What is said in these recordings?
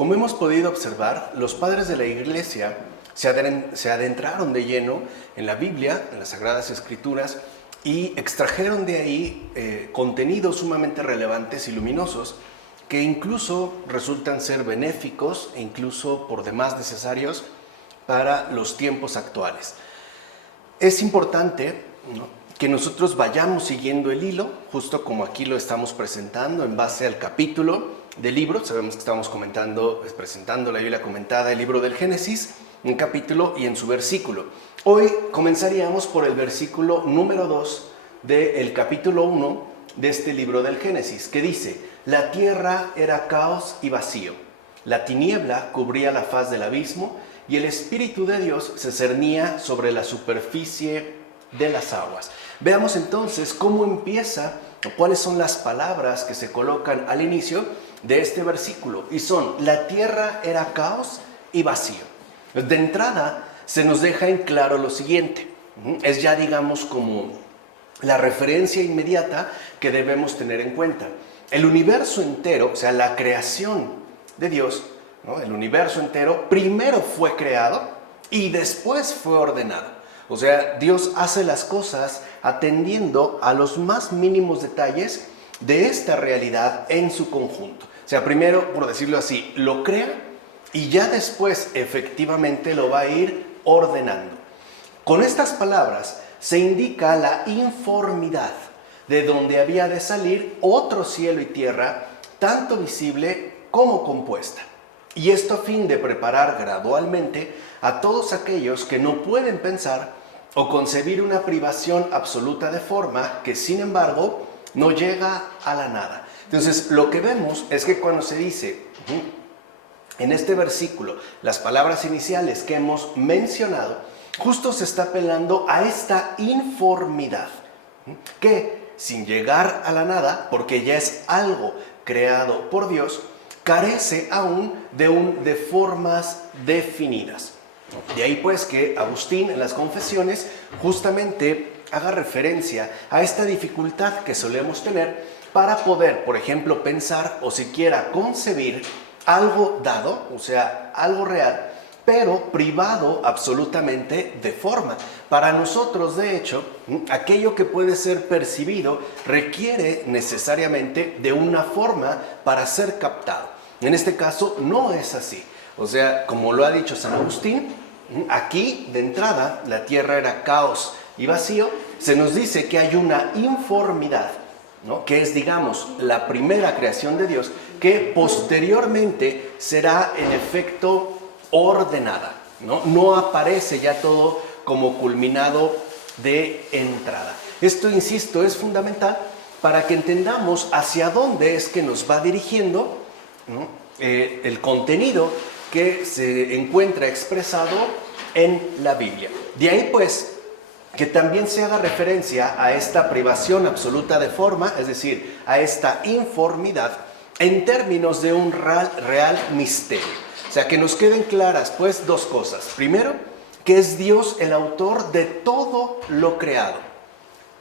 Como hemos podido observar, los padres de la Iglesia se adentraron de lleno en la Biblia, en las Sagradas Escrituras, y extrajeron de ahí contenidos sumamente relevantes y luminosos que incluso resultan ser benéficos e incluso por demás necesarios para los tiempos actuales. Es importante, ¿no?, que nosotros vayamos siguiendo el hilo, justo como aquí lo estamos presentando en base al capítulo del libro. Sabemos que estamos presentando la Biblia comentada, el libro del Génesis, un capítulo y en su versículo. Hoy comenzaríamos por el versículo número 2 del capítulo 1 de este libro del Génesis, que dice: la tierra era caos y vacío, la tiniebla cubría la faz del abismo y el Espíritu de Dios se cernía sobre la superficie de las aguas. Veamos entonces cómo empieza, o cuáles son las palabras que se colocan al inicio de este versículo, y son: la tierra era caos y vacío. De entrada se nos deja en claro lo siguiente, es ya digamos como la referencia inmediata que debemos tener en cuenta. El universo entero, o sea, la creación de Dios, ¿no?, el universo entero primero fue creado y después fue ordenado. O sea, Dios hace las cosas atendiendo a los más mínimos detalles de esta realidad en su conjunto. O sea, primero, por decirlo así, lo crea y ya después efectivamente lo va a ir ordenando. Con estas palabras se indica la informidad de donde había de salir otro cielo y tierra, tanto visible como compuesta. Y esto a fin de preparar gradualmente a todos aquellos que no pueden pensar o concebir una privación absoluta de forma que, sin embargo, no llega a la nada. Entonces, lo que vemos es que cuando se dice en este versículo las palabras iniciales que hemos mencionado, justo se está apelando a esta informidad, que sin llegar a la nada, porque ya es algo creado por Dios, carece aún de formas definidas. De ahí pues que Agustín en las Confesiones justamente haga referencia a esta dificultad que solemos tener para poder, por ejemplo, pensar o siquiera concebir algo dado, o sea, algo real, pero privado absolutamente de forma. Para nosotros, de hecho, aquello que puede ser percibido requiere necesariamente de una forma para ser captado. En este caso no es así. O sea, como lo ha dicho San Agustín, aquí de entrada la tierra era caos y vacío. Se nos dice que hay una informidad, ¿no?, que es, digamos, la primera creación de Dios, que posteriormente será en efecto ordenada, ¿no? No aparece ya todo como culminado de entrada. Esto, insisto, es fundamental para que entendamos hacia dónde es que nos va dirigiendo, ¿no?, el contenido que se encuentra expresado en la Biblia. De ahí pues que también se haga referencia a esta privación absoluta de forma, es decir, a esta informidad, en términos de un real misterio. O sea, que nos queden claras pues dos cosas. Primero, que es Dios el autor de todo lo creado.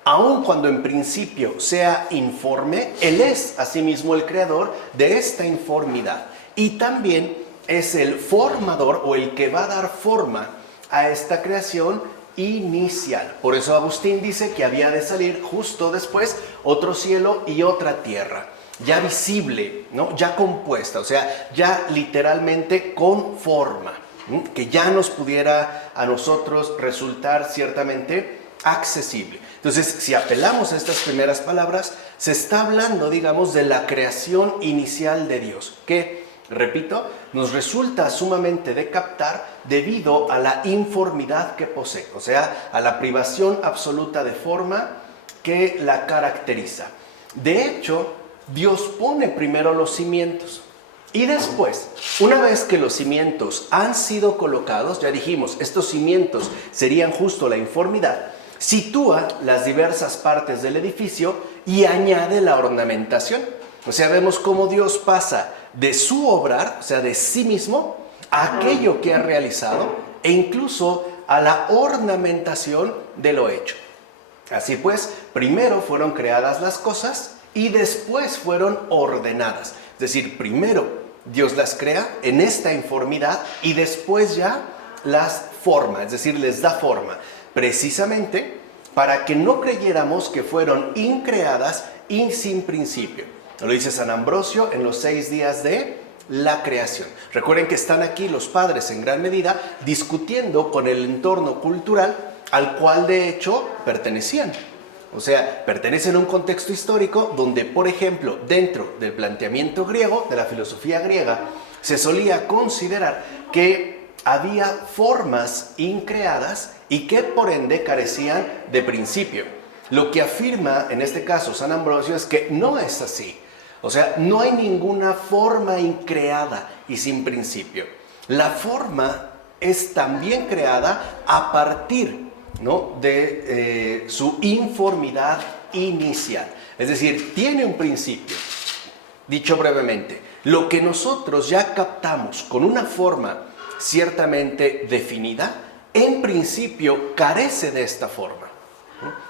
Aun cuando en principio sea informe, Él es asimismo el creador de esta informidad. Y también es el formador o el que va a dar forma a esta creación inicial. Por eso Agustín dice que había de salir justo después otro cielo y otra tierra, ya visible, ¿no?, ya compuesta, o sea, ya literalmente con forma, que ya nos pudiera a nosotros resultar ciertamente accesible. Entonces, si apelamos a estas primeras palabras, se está hablando, digamos, de la creación inicial de Dios, que, repito, nos resulta sumamente de captar debido a la informidad que posee, o sea, a la privación absoluta de forma que la caracteriza. De hecho, Dios pone primero los cimientos y después, una vez que los cimientos han sido colocados, ya dijimos, estos cimientos serían justo la informidad, sitúa las diversas partes del edificio y añade la ornamentación. O sea, vemos cómo Dios pasa de su obrar, o sea, de sí mismo, a aquello que ha realizado e incluso a la ornamentación de lo hecho. Así pues, primero fueron creadas las cosas y después fueron ordenadas. Es decir, primero Dios las crea en esta informidad y después ya las forma, es decir, les da forma, precisamente para que no creyéramos que fueron increadas y sin principio. Lo dice San Ambrosio en los 6 días de la creación. Recuerden que están aquí los padres en gran medida discutiendo con el entorno cultural al cual de hecho pertenecían. O sea, pertenecen a un contexto histórico donde, por ejemplo, dentro del planteamiento griego, de la filosofía griega, se solía considerar que había formas increadas y que por ende carecían de principio. Lo que afirma en este caso San Ambrosio es que no es así. O sea, no hay ninguna forma increada y sin principio. La forma es también creada a partir, ¿no?, de su informidad inicial. Es decir, tiene un principio. Dicho brevemente, lo que nosotros ya captamos con una forma ciertamente definida, en principio carece de esta forma.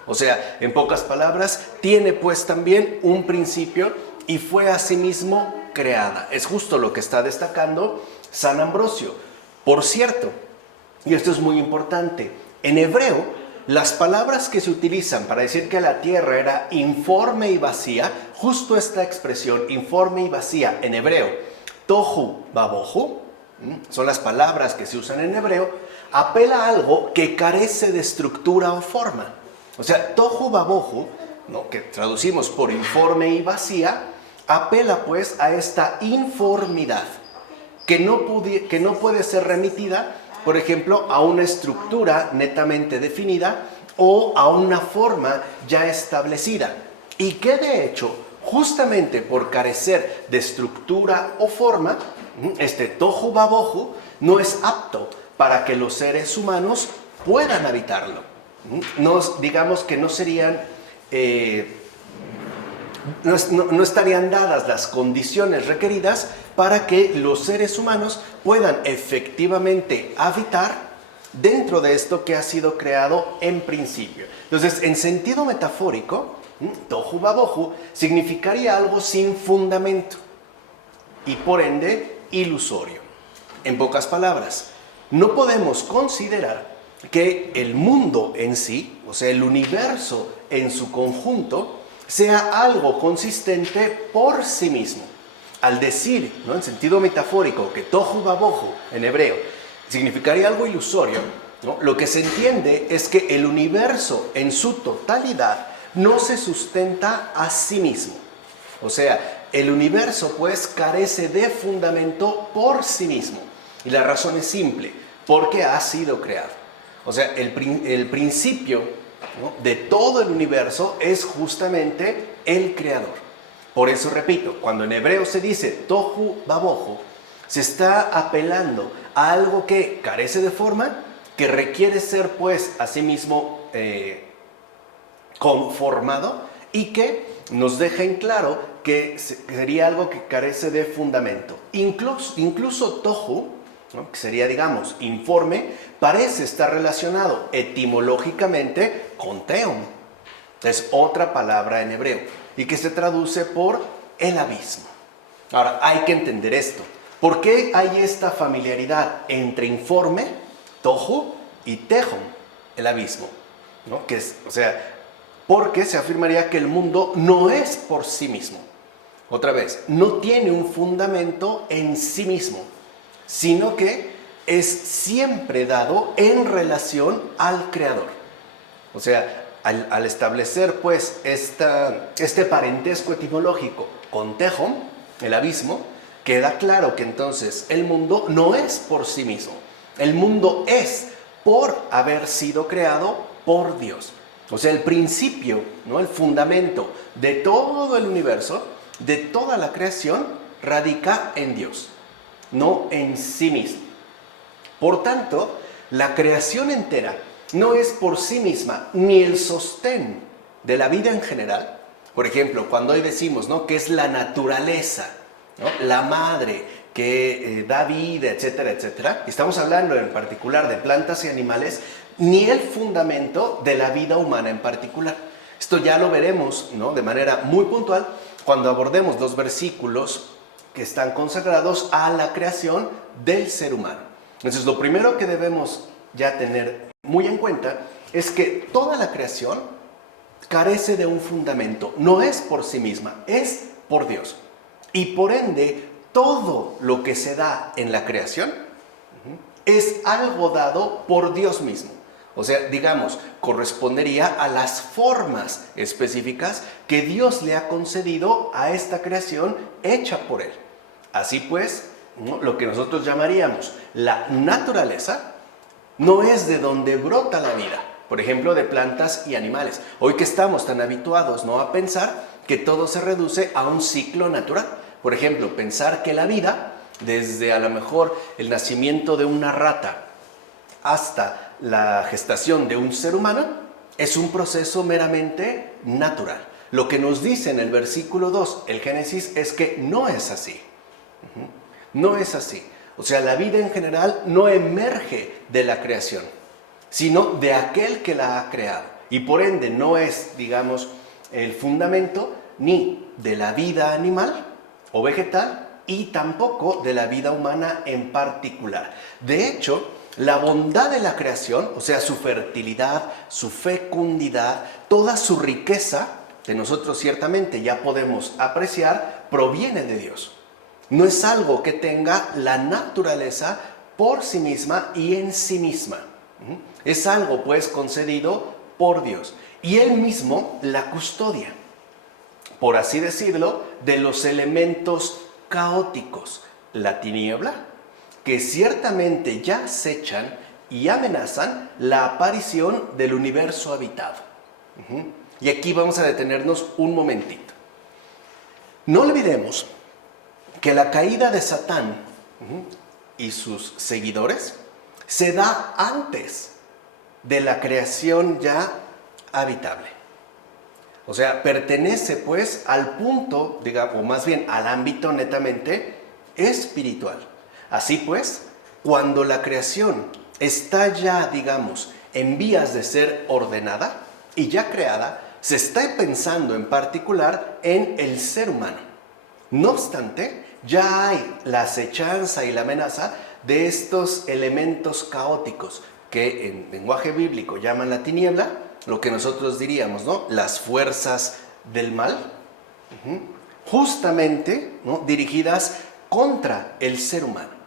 O sea, en pocas palabras, tiene pues también un principio y fue asimismo creada. Es justo lo que está destacando San Ambrosio. Por cierto, y esto es muy importante, en hebreo, las palabras que se utilizan para decir que la tierra era informe y vacía, justo esta expresión, informe y vacía, en hebreo, tohu vabohu, son las palabras que se usan en hebreo, apela a algo que carece de estructura o forma. O sea, tohu vabohu, ¿no?, que traducimos por informe y vacía, apela pues a esta informidad, que no puede ser remitida, por ejemplo, a una estructura netamente definida o a una forma ya establecida. Y que de hecho, justamente por carecer de estructura o forma, este tohu vabohu no es apto para que los seres humanos puedan habitarlo. Digamos que no serían, no estarían dadas las condiciones requeridas para que los seres humanos puedan efectivamente habitar dentro de esto que ha sido creado en principio. Entonces, en sentido metafórico, tohu vabohu significaría algo sin fundamento y por ende ilusorio. En pocas palabras, no podemos considerar que el mundo en sí, o sea, el universo en su conjunto, sea algo consistente por sí mismo. Al decir, ¿no?, en sentido metafórico, que tohu vabohu en hebreo significaría algo ilusorio, ¿no?, lo que se entiende es que el universo en su totalidad no se sustenta a sí mismo. O sea, el universo pues carece de fundamento por sí mismo. Y la razón es simple, porque ha sido creado. O sea, el principio, ¿no?, de todo el universo es justamente el creador. Por eso repito, cuando en hebreo se dice tohu vabohu, se está apelando a algo que carece de forma, que requiere ser pues asimismo conformado y que nos deja en claro que sería algo que carece de fundamento. Incluso tohu, ¿no?, que sería, digamos, informe, parece estar relacionado etimológicamente con teon. Es otra palabra en hebreo y que se traduce por el abismo. Ahora, hay que entender esto. ¿Por qué hay esta familiaridad entre informe, tohu, y tehom, el abismo? ¿No? O sea, porque se afirmaría que el mundo no es por sí mismo. Otra vez, no tiene un fundamento en sí mismo, sino que es siempre dado en relación al Creador. O sea, al establecer pues este parentesco etimológico con tehom, el abismo, queda claro que entonces el mundo no es por sí mismo. El mundo es por haber sido creado por Dios. O sea, el principio, ¿no?, el fundamento de todo el universo, de toda la creación, radica en Dios, no en sí mismo. Por tanto, la creación entera no es por sí misma ni el sostén de la vida en general. Por ejemplo, cuando hoy decimos, ¿no?, que es la naturaleza, ¿no?, la madre que da vida, etcétera, etcétera, estamos hablando en particular de plantas y animales, ni el fundamento de la vida humana en particular. Esto ya lo veremos, ¿no?, de manera muy puntual cuando abordemos los versículos que están consagrados a la creación del ser humano. Entonces, lo primero que debemos ya tener muy en cuenta es que toda la creación carece de un fundamento. No es por sí misma, es por Dios. Y por ende, todo lo que se da en la creación es algo dado por Dios mismo. O sea, digamos, correspondería a las formas específicas que Dios le ha concedido a esta creación hecha por Él. Así pues, ¿no?, lo que nosotros llamaríamos la naturaleza no es de donde brota la vida. Por ejemplo, de plantas y animales. Hoy que estamos tan habituados, ¿no?, a pensar que todo se reduce a un ciclo natural. Por ejemplo, pensar que la vida, desde a lo mejor el nacimiento de una rata hasta la gestación de un ser humano, es un proceso meramente natural. Lo que nos dice en el versículo 2, el Génesis, es que no es así. No es así. O sea, la vida en general no emerge de la creación, sino de aquel que la ha creado. Y por ende no es, digamos, el fundamento ni de la vida animal o vegetal y tampoco de la vida humana en particular. De hecho, la bondad de la creación, o sea, su fertilidad, su fecundidad, toda su riqueza, que nosotros ciertamente ya podemos apreciar, proviene de Dios. No es algo que tenga la naturaleza por sí misma y en sí misma. Es algo pues concedido por Dios. Y Él mismo la custodia, por así decirlo, de los elementos caóticos, la tiniebla, que ciertamente ya acechan y amenazan la aparición del universo habitado. Y aquí vamos a detenernos un momentito. No olvidemos que la caída de Satán y sus seguidores se da antes de la creación ya habitable. O sea, pertenece pues al punto, digamos, o más bien al ámbito netamente espiritual. Así pues, cuando la creación está ya, digamos, en vías de ser ordenada y ya creada, se está pensando en particular en el ser humano. No obstante, ya hay la acechanza y la amenaza de estos elementos caóticos que en lenguaje bíblico llaman la tiniebla, lo que nosotros diríamos, ¿no?, las fuerzas del mal, justamente, ¿no?, dirigidas contra el ser humano.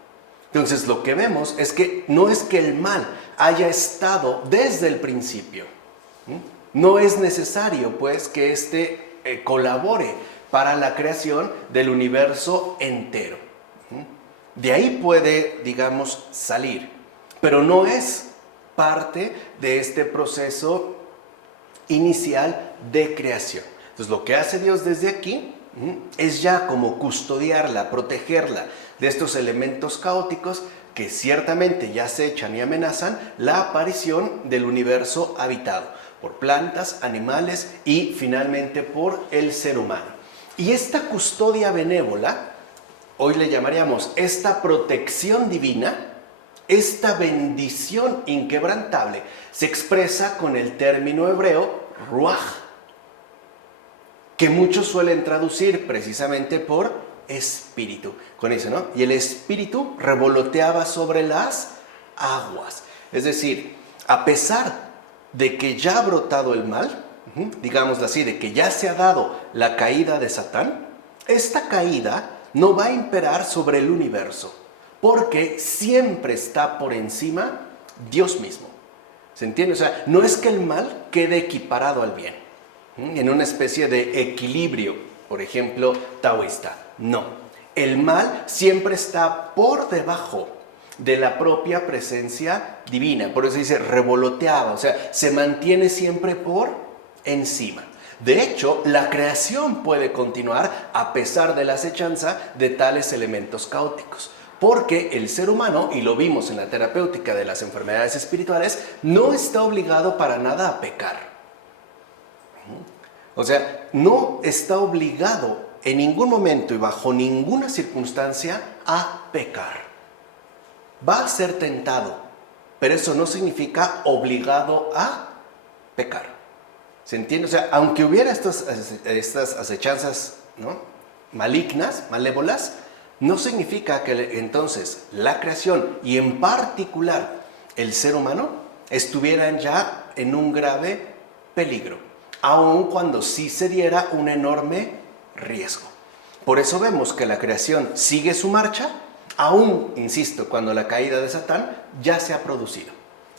Entonces lo que vemos es que no es que el mal haya estado desde el principio. No es necesario pues que éste colabore para la creación del universo entero. De ahí puede, digamos, salir, pero no es parte de este proceso inicial de creación. Entonces lo que hace Dios desde aquí es ya como custodiarla, protegerla de estos elementos caóticos que ciertamente ya acechan y amenazan la aparición del universo habitado por plantas, animales y finalmente por el ser humano. Y esta custodia benévola, hoy le llamaríamos esta protección divina, esta bendición inquebrantable, se expresa con el término hebreo ruaj, que muchos suelen traducir precisamente por espíritu, con eso, ¿no? Y el espíritu revoloteaba sobre las aguas. Es decir, a pesar de que ya ha brotado el mal, digámoslo así, de que ya se ha dado la caída de Satán, esta caída no va a imperar sobre el universo, porque siempre está por encima Dios mismo. ¿Se entiende? O sea, no es que el mal quede equiparado al bien, en una especie de equilibrio, por ejemplo, taoísta. No, el mal siempre está por debajo de la propia presencia divina. Por eso dice revoloteaba, o sea, se mantiene siempre por encima. De hecho, la creación puede continuar a pesar de la acechanza de tales elementos caóticos. Porque el ser humano, y lo vimos en la terapéutica de las enfermedades espirituales, no está obligado para nada a pecar. O sea, no está obligado en ningún momento y bajo ninguna circunstancia a pecar. Va a ser tentado, pero eso no significa obligado a pecar. ¿Se entiende? O sea, aunque hubiera estas acechanzas, ¿no?, malignas, malévolas, no significa que entonces la creación y en particular el ser humano estuvieran ya en un grave peligro, aun cuando sí se diera un enorme riesgo. Por eso vemos que la creación sigue su marcha, aún, insisto, cuando la caída de Satán ya se ha producido.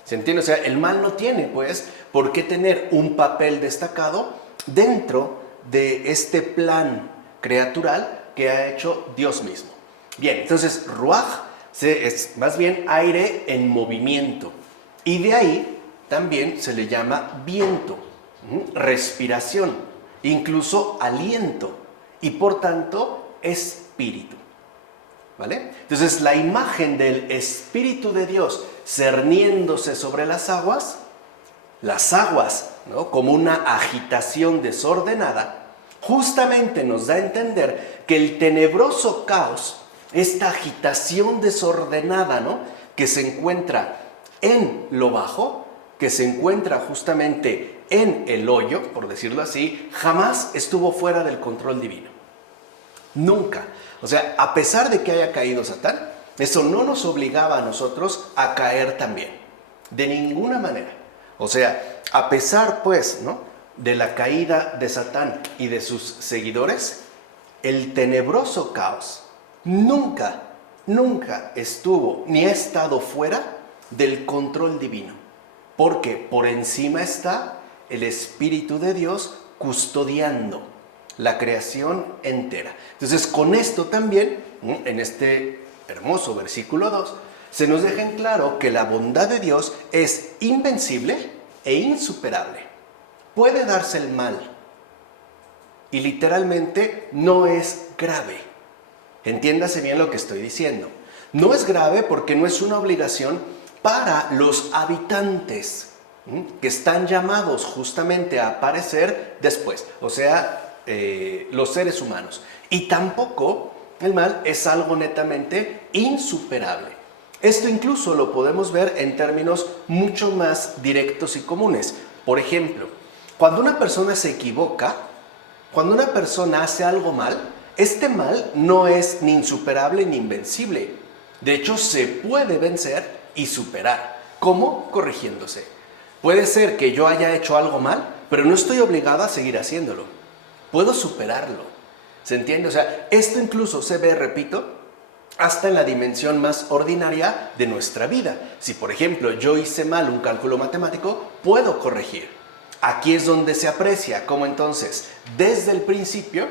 ¿Se entiende? O sea, el mal no tiene, pues, por qué tener un papel destacado dentro de este plan creatural que ha hecho Dios mismo. Bien, entonces, ruaj es más bien aire en movimiento. Y de ahí también se le llama viento, respiración, incluso aliento y por tanto espíritu. ¿Vale? Entonces la imagen del Espíritu de Dios cerniéndose sobre las aguas, ¿no?, como una agitación desordenada, justamente nos da a entender que el tenebroso caos, esta agitación desordenada, ¿no?, que se encuentra en lo bajo, que se encuentra justamente en el hoyo, por decirlo así, jamás estuvo fuera del control divino. Nunca. O sea, a pesar de que haya caído Satán, eso no nos obligaba a nosotros a caer también. De ninguna manera. O sea, a pesar, pues, ¿no?, de la caída de Satán y de sus seguidores, el tenebroso caos nunca estuvo ni ha estado fuera del control divino. Porque por encima está el Espíritu de Dios custodiando la creación entera. Entonces, con esto también, en este hermoso versículo 2, se nos deja en claro que la bondad de Dios es invencible e insuperable. Puede darse el mal y literalmente no es grave. Entiéndase bien lo que estoy diciendo. No es grave porque no es una obligación para los habitantes que están llamados justamente a aparecer después, o sea, los seres humanos. Y tampoco el mal es algo netamente insuperable. Esto incluso lo podemos ver en términos mucho más directos y comunes. Por ejemplo, cuando una persona se equivoca, cuando una persona hace algo mal, este mal no es ni insuperable ni invencible. De hecho, se puede vencer y superar. ¿Cómo? Corrigiéndose. Puede ser que yo haya hecho algo mal, pero no estoy obligado a seguir haciéndolo. Puedo superarlo. ¿Se entiende? O sea, esto incluso se ve, repito, hasta en la dimensión más ordinaria de nuestra vida. Si, por ejemplo, yo hice mal un cálculo matemático, puedo corregir. Aquí es donde se aprecia cómo entonces, desde el principio,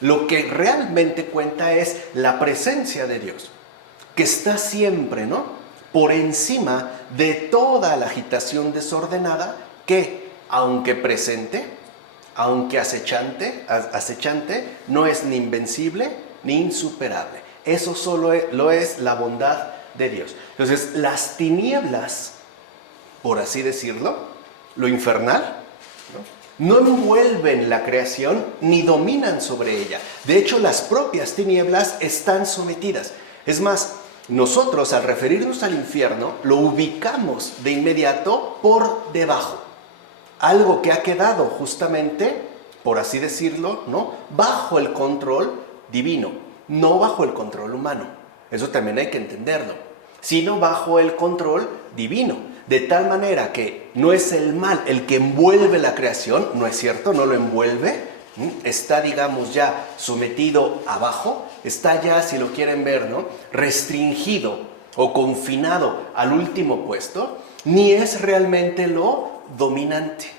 lo que realmente cuenta es la presencia de Dios, que está siempre, ¿no?, por encima de toda la agitación desordenada que, aunque presente, aunque acechante, no es ni invencible ni insuperable. Eso solo lo es la bondad de Dios. Entonces, las tinieblas, por así decirlo, lo infernal, no envuelven la creación ni dominan sobre ella. De hecho, las propias tinieblas están sometidas. Es más, nosotros al referirnos al infierno lo ubicamos de inmediato por debajo. Algo que ha quedado justamente, por así decirlo, ¿no?, bajo el control divino, no bajo el control humano. Eso también hay que entenderlo, sino bajo el control divino. De tal manera que no es el mal el que envuelve la creación, no es cierto, no lo envuelve, está, digamos, ya sometido abajo, está ya, si lo quieren ver, ¿no?, restringido o confinado al último puesto, ni es realmente lo dominante.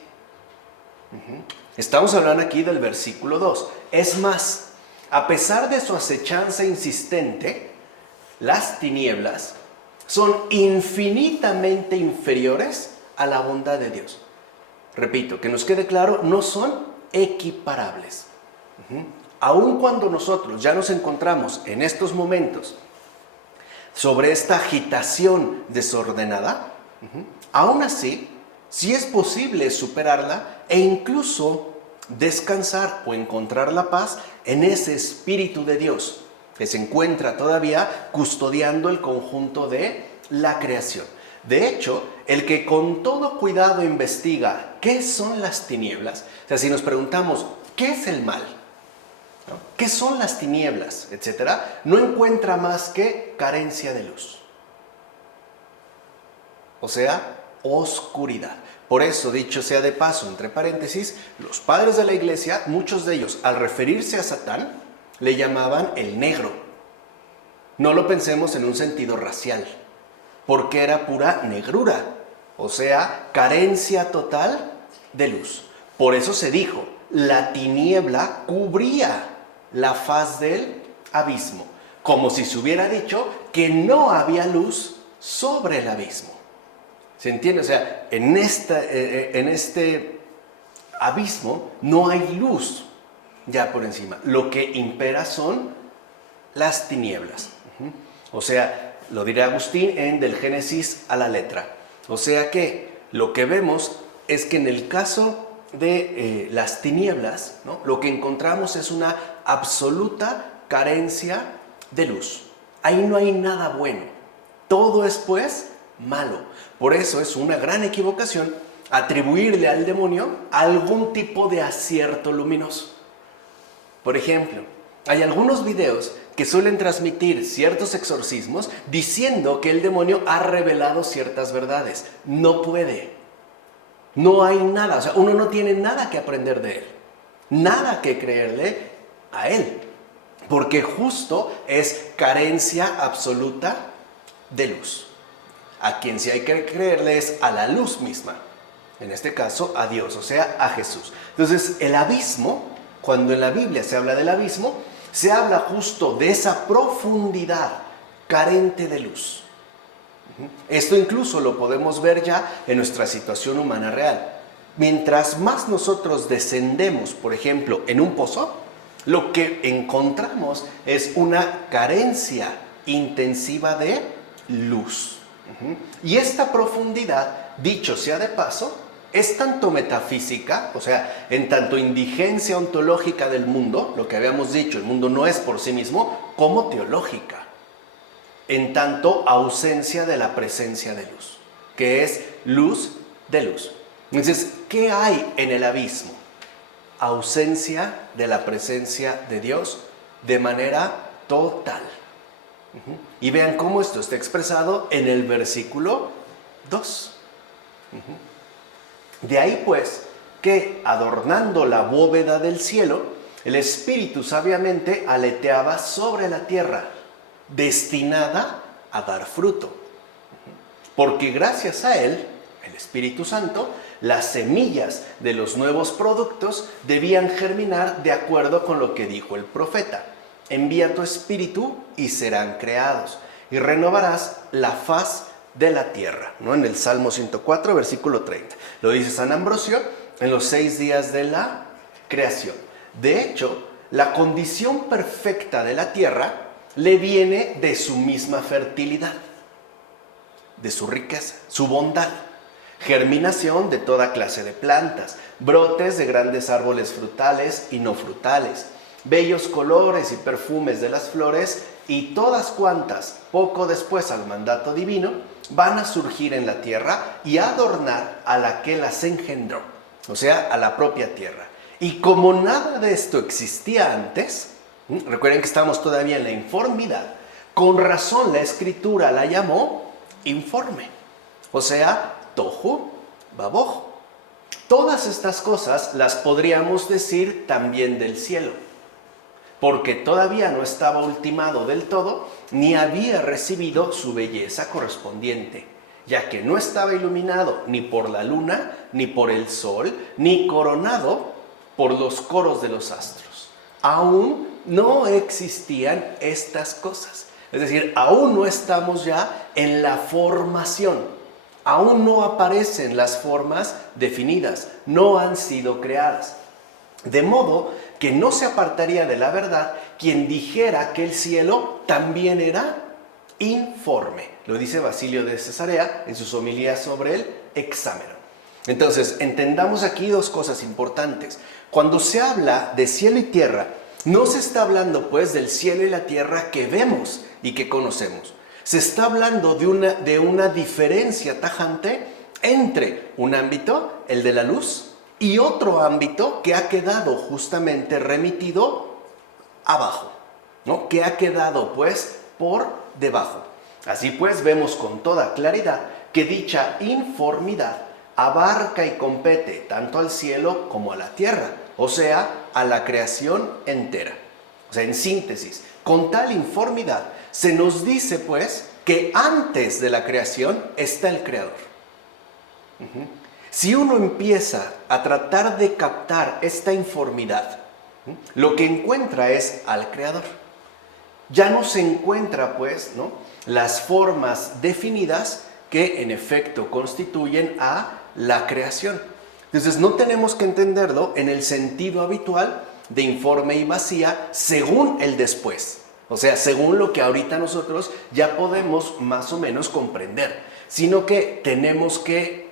Estamos hablando aquí del versículo 2. Es más, a pesar de su acechanza insistente, las tinieblas son infinitamente inferiores a la bondad de Dios. Repito, que nos quede claro, no son equiparables. Aun cuando nosotros ya nos encontramos en estos momentos sobre esta agitación desordenada, aún así, sí es posible superarla e incluso descansar o encontrar la paz en ese Espíritu de Dios que se encuentra todavía custodiando el conjunto de la creación. De hecho, el que con todo cuidado investiga qué son las tinieblas, o sea, si nos preguntamos, ¿qué es el mal? ¿no? ¿Qué son las tinieblas? Etcétera. No encuentra más que carencia de luz. O sea, oscuridad. Por eso, dicho sea de paso, entre paréntesis, los padres de la iglesia, muchos de ellos, al referirse a Satán, le llamaban el negro. No lo pensemos en un sentido racial, porque era pura negrura, o sea, carencia total de luz. Por eso se dijo, la tiniebla cubría la faz del abismo, como si se hubiera dicho que no había luz sobre el abismo. ¿Se entiende? O sea, en este abismo no hay luz ya por encima. Lo que impera son las tinieblas. O sea, lo dirá Agustín en Del Génesis a la letra. O sea que lo que vemos es que en el caso de las tinieblas, ¿no?, lo que encontramos es una absoluta carencia de luz. Ahí no hay nada bueno. Todo es, pues, malo. Por eso es una gran equivocación atribuirle al demonio algún tipo de acierto luminoso. Por ejemplo, hay algunos videos que suelen transmitir ciertos exorcismos diciendo que el demonio ha revelado ciertas verdades. No puede. No hay nada. O sea, uno no tiene nada que aprender de él. Nada que creerle a él. Porque justo es carencia absoluta de luz. A quien sí hay que creerle es a la luz misma. En este caso, a Dios, o sea, a Jesús. Entonces, el abismo, cuando en la Biblia se habla del abismo, se habla justo de esa profundidad carente de luz. Esto incluso lo podemos ver ya en nuestra situación humana real. Mientras más nosotros descendemos, por ejemplo, en un pozo, lo que encontramos es una carencia intensiva de luz. Y esta profundidad, dicho sea de paso, es tanto metafísica, o sea, en tanto indigencia ontológica del mundo, lo que habíamos dicho, el mundo no es por sí mismo, como teológica, en tanto ausencia de la presencia de luz, que es luz de luz. Entonces, ¿qué hay en el abismo? Ausencia de la presencia de Dios de manera total. Y vean cómo esto está expresado en el versículo 2. De ahí pues que, adornando la bóveda del cielo, el Espíritu sabiamente aleteaba sobre la tierra, destinada a dar fruto. Porque gracias a él, el Espíritu Santo, las semillas de los nuevos productos debían germinar de acuerdo con lo que dijo el profeta. Envía tu espíritu y serán creados, y renovarás la faz de la tierra, ¿no? En el Salmo 104, versículo 30. Lo dice San Ambrosio en los 6 días de la creación. De hecho, la condición perfecta de la tierra le viene de su misma fertilidad, de su riqueza, su bondad. Germinación de toda clase de plantas, brotes de grandes árboles frutales y no frutales, bellos colores y perfumes de las flores, y todas cuantas, poco después al mandato divino, van a surgir en la tierra y a adornar a la que las engendró, o sea, a la propia tierra. Y como nada de esto existía antes, recuerden que estamos todavía en la informidad, con razón la Escritura la llamó informe, o sea, tohu baboj. Todas estas cosas las podríamos decir también del cielo, porque todavía no estaba ultimado del todo, ni había recibido su belleza correspondiente, ya que no estaba iluminado ni por la luna, ni por el sol, ni coronado por los coros de los astros. Aún no existían estas cosas. Es decir, aún no estamos ya en la formación. Aún no aparecen las formas definidas, no han sido creadas. De modo que no se apartaría de la verdad quien dijera que el cielo también era informe. Lo dice Basilio de Cesarea en sus homilías sobre el Hexámeron. Entonces, entendamos aquí dos cosas importantes. Cuando se habla de cielo y tierra, no se está hablando pues del cielo y la tierra que vemos y que conocemos. Se está hablando de una diferencia tajante entre un ámbito, el de la luz, y otro ámbito que ha quedado justamente remitido abajo, ¿no? Que ha quedado pues por debajo. Así pues vemos con toda claridad que dicha informidad abarca y compete tanto al cielo como a la tierra, o sea, a la creación entera. O sea, en síntesis, con tal informidad se nos dice pues que antes de la creación está el Creador. Si uno empieza a tratar de captar esta informidad, lo que encuentra es al Creador. Ya no se encuentra pues, ¿no?, las formas definidas que en efecto constituyen a la creación. Entonces no tenemos que entenderlo en el sentido habitual de informe y vacía según el después. O sea, según lo que ahorita nosotros ya podemos más o menos comprender, sino que tenemos que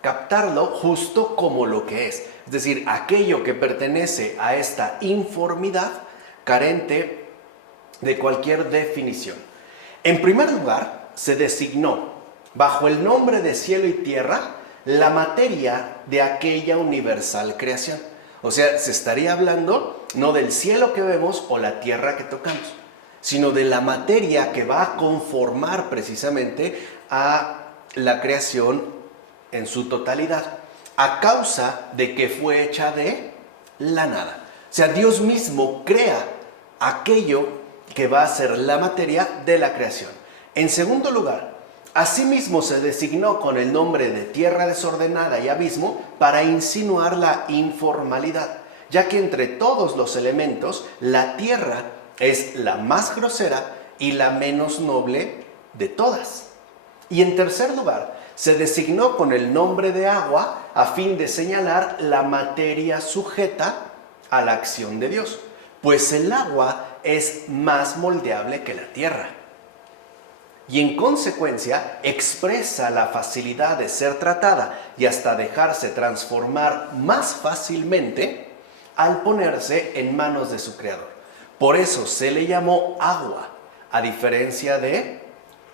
captarlo justo como lo que es decir, aquello que pertenece a esta informidad carente de cualquier definición. En primer lugar, se designó bajo el nombre de cielo y tierra la materia de aquella universal creación. O sea, se estaría hablando no del cielo que vemos o la tierra que tocamos, sino de la materia que va a conformar precisamente a la creación en su totalidad, a causa de que fue hecha de la nada. O sea, Dios mismo crea aquello que va a ser la materia de la creación. En segundo lugar, asimismo se designó con el nombre de tierra desordenada y abismo para insinuar la informalidad, ya que entre todos los elementos la tierra es la más grosera y la menos noble de todas. Y en tercer lugar, se designó con el nombre de agua a fin de señalar la materia sujeta a la acción de Dios, pues el agua es más moldeable que la tierra. Y en consecuencia expresa la facilidad de ser tratada y hasta dejarse transformar más fácilmente al ponerse en manos de su creador. Por eso se le llamó agua, a diferencia de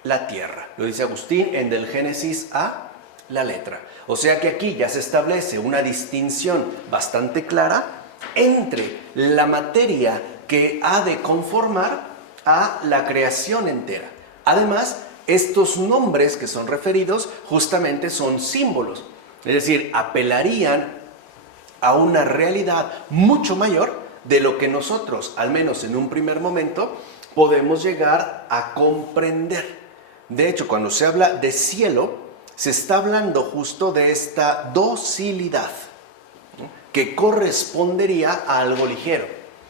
la tierra. Lo dice Agustín en Del Génesis a la letra. O sea que aquí ya se establece una distinción bastante clara entre la materia que ha de conformar a la creación entera. Además, estos nombres que son referidos justamente son símbolos, es decir, apelarían a una realidad mucho mayor de lo que nosotros, al menos en un primer momento, podemos llegar a comprender. De hecho, cuando se habla de cielo, se está hablando justo de esta docilidad, ¿no?, que correspondería a algo ligero,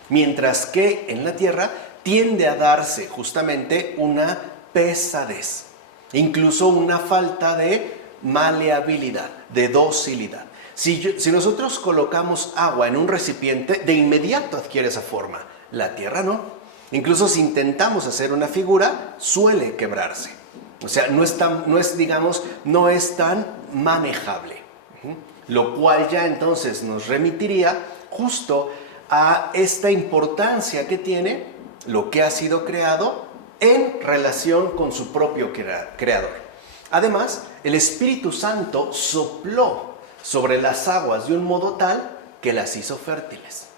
mientras que en la tierra tiende a darse justamente una pesadez, incluso una falta de maleabilidad, de docilidad. Si nosotros colocamos agua en un recipiente, de inmediato adquiere esa forma. La tierra no. Incluso si intentamos hacer una figura, suele quebrarse. O sea, no es tan manejable. Lo cual ya entonces nos remitiría justo a esta importancia que tiene lo que ha sido creado en relación con su propio creador. Además, el Espíritu Santo sopló sobre las aguas de un modo tal que las hizo fértiles.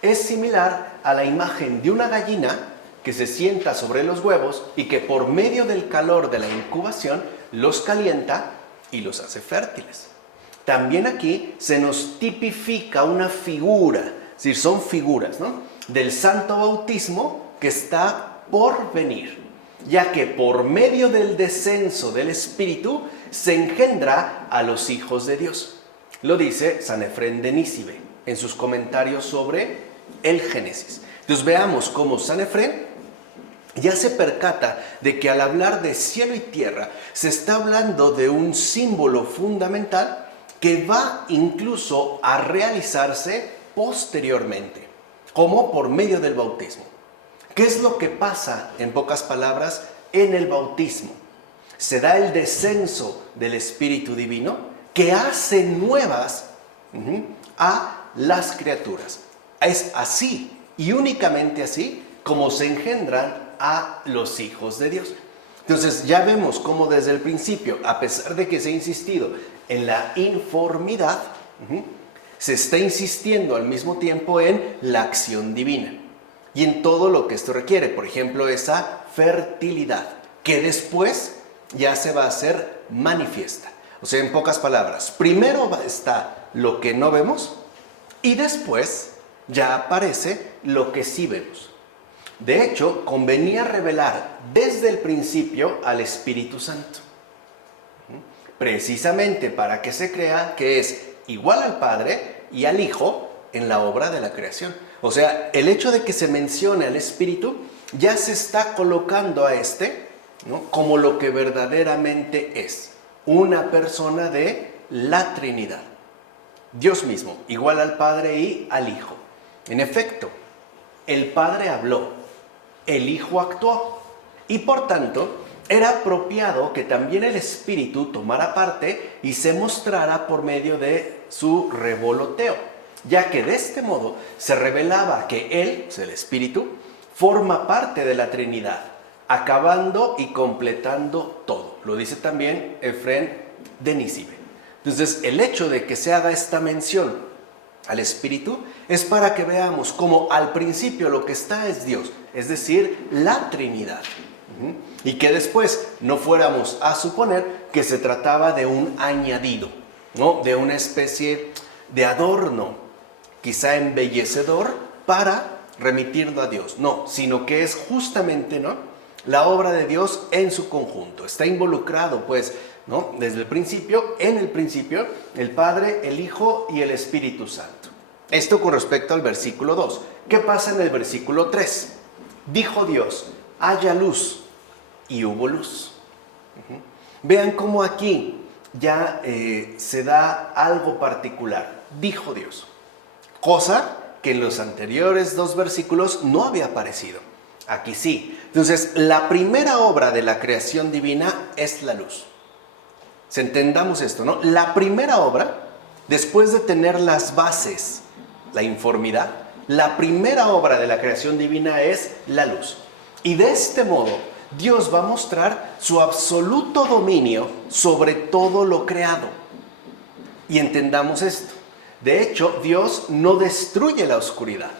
Es similar a la imagen de una gallina que se sienta sobre los huevos y que por medio del calor de la incubación los calienta y los hace fértiles. También aquí se nos tipifica una figura, es decir, son figuras, ¿no?, del santo bautismo que está por venir, ya que por medio del descenso del Espíritu se engendra a los hijos de Dios. Lo dice San Efrén de Nícibe en sus comentarios sobre el Génesis. Entonces veamos cómo San Efrén ya se percata de que al hablar de cielo y tierra se está hablando de un símbolo fundamental que va incluso a realizarse posteriormente, como por medio del bautismo. ¿Qué es lo que pasa, en pocas palabras, en el bautismo? Se da el descenso del Espíritu Divino que hace nuevas a las criaturas. Es así y únicamente así como se engendran a los hijos de Dios. Entonces ya vemos cómo desde el principio, a pesar de que se ha insistido en la informidad, se está insistiendo al mismo tiempo en la acción divina. y en todo lo que esto requiere. Por ejemplo, esa fertilidad, que después ya se va a hacer manifiesta. O sea, en pocas palabras, primero está lo que no vemos y después ya aparece lo que sí vemos. De hecho, convenía revelar desde el principio al Espíritu Santo, precisamente para que se crea que es igual al Padre y al Hijo en la obra de la creación. O sea, el hecho de que se mencione al Espíritu ya se está colocando a este, ¿no?, como lo que verdaderamente es, una persona de la Trinidad. Dios mismo, igual al Padre y al Hijo. En efecto, el Padre habló, el Hijo actuó, y por tanto era apropiado que también el Espíritu tomara parte y se mostrara por medio de su revoloteo, ya que de este modo se revelaba que Él, el Espíritu, forma parte de la Trinidad, acabando y completando todo. Lo dice también Efrén de Nícibe. Entonces, el hecho de que se haga esta mención al Espíritu es para que veamos cómo al principio lo que está es Dios, es decir, la Trinidad. Y que después no fuéramos a suponer que se trataba de un añadido, ¿no?, de una especie de adorno, quizá embellecedor, para remitirlo a Dios. No, sino que es justamente, ¿no?, la obra de Dios en su conjunto. Está involucrado, pues, ¿no?, desde el principio, en el principio, el Padre, el Hijo y el Espíritu Santo. Esto con respecto al versículo 2. ¿Qué pasa en el versículo 3? Dijo Dios, haya luz, y hubo luz. Vean cómo aquí ya se da algo particular. Dijo Dios, cosa que en los anteriores 2 versículos no había aparecido. Aquí sí. Entonces, la primera obra de la creación divina es la luz. Si entendamos esto, ¿no? La primera obra, después de tener las bases, la informidad, la primera obra de la creación divina es la luz. Y de este modo, Dios va a mostrar su absoluto dominio sobre todo lo creado. Y entendamos esto. De hecho, Dios no destruye la oscuridad.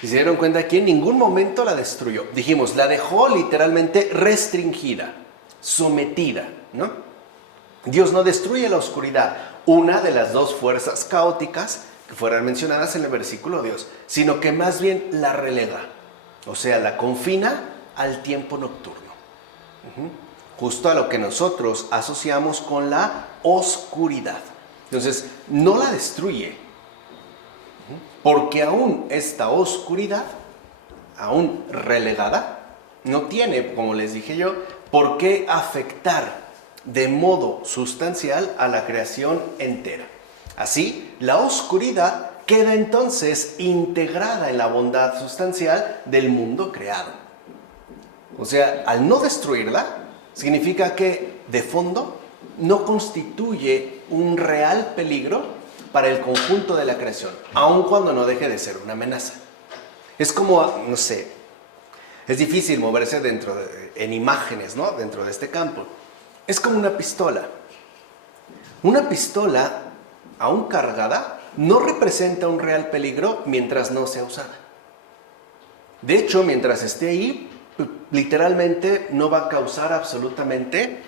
Si se dieron cuenta aquí, en ningún momento la destruyó. Dijimos, la dejó literalmente restringida, sometida, ¿no? Dios no destruye la oscuridad, una de las 2 fuerzas caóticas que fueran mencionadas en el versículo 2, sino que más bien la relega, o sea, la confina al tiempo nocturno. Justo a lo que nosotros asociamos con la oscuridad. Entonces, no la destruye, porque aún esta oscuridad, aún relegada, no tiene, como les dije yo, por qué afectar de modo sustancial a la creación entera. Así, la oscuridad queda entonces integrada en la bondad sustancial del mundo creado. O sea, al no destruirla, significa que de fondo no constituye un real peligro para el conjunto de la creación, aun cuando no deje de ser una amenaza. Es como, no sé, es difícil moverse en imágenes, ¿no?, dentro de este campo. Es como una pistola. Una pistola, aún cargada, no representa un real peligro mientras no sea usada. De hecho, mientras esté ahí, literalmente no va a causar absolutamente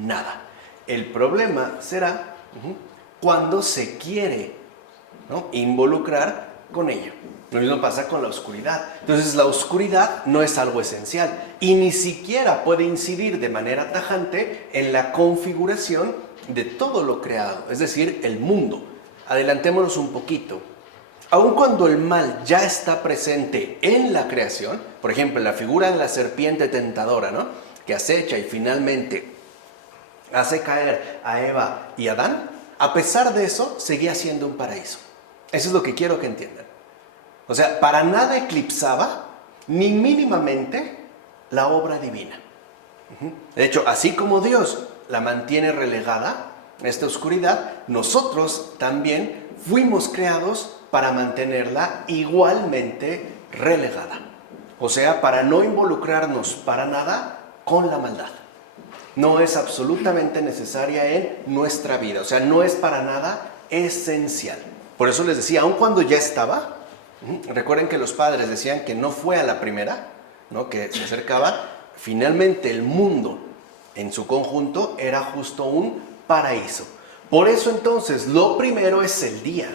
nada. El problema será cuando se quiere, ¿no?, involucrar con ello. Lo mismo pasa con la oscuridad. Entonces, la oscuridad no es algo esencial y ni siquiera puede incidir de manera tajante en la configuración de todo lo creado, es decir, el mundo. Adelantémonos un poquito. Aun cuando el mal ya está presente en la creación, por ejemplo, la figura de la serpiente tentadora, ¿no?, que acecha y finalmente hace caer a Eva y Adán, a pesar de eso, seguía siendo un paraíso. Eso es lo que quiero que entiendan. O sea, para nada eclipsaba ni mínimamente la obra divina. De hecho, así como Dios la mantiene relegada, esta oscuridad, nosotros también fuimos creados para mantenerla igualmente relegada. O sea, para no involucrarnos para nada con la maldad. No es absolutamente necesaria en nuestra vida. O sea, no es para nada esencial. Por eso les decía, aun cuando ya estaba, Recuerden que los padres decían que no fue a la primera, ¿no? Que se acercaba. Finalmente el mundo en su conjunto era justo un paraíso. Por eso entonces lo primero es el día.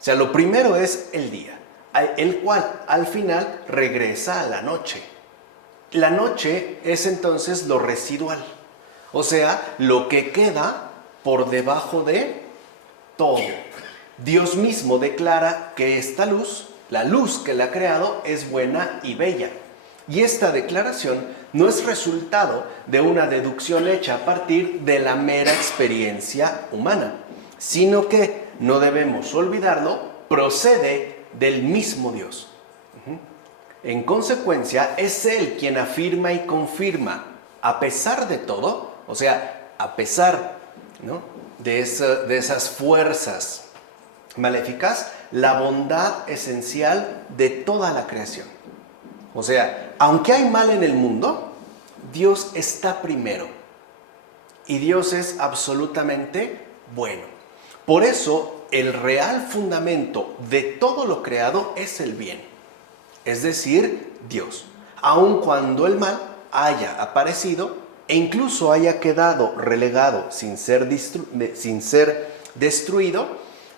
O sea, lo primero es el día, el cual al final regresa a la noche. La noche es entonces lo residual, o sea, lo que queda por debajo de todo. Dios mismo declara que esta luz, la luz que la ha creado, es buena y bella. Y esta declaración no es resultado de una deducción hecha a partir de la mera experiencia humana, sino que, no debemos olvidarlo, procede del mismo Dios. En consecuencia, es Él quien afirma y confirma, a pesar de todo, o sea, a pesar, ¿no?, de esas fuerzas maléficas, la bondad esencial de toda la creación. O sea, aunque hay mal en el mundo, Dios está primero. Y Dios es absolutamente bueno. Por eso, el real fundamento de todo lo creado es el bien. Es decir, Dios. Aun cuando el mal haya aparecido e incluso haya quedado relegado sin ser destruido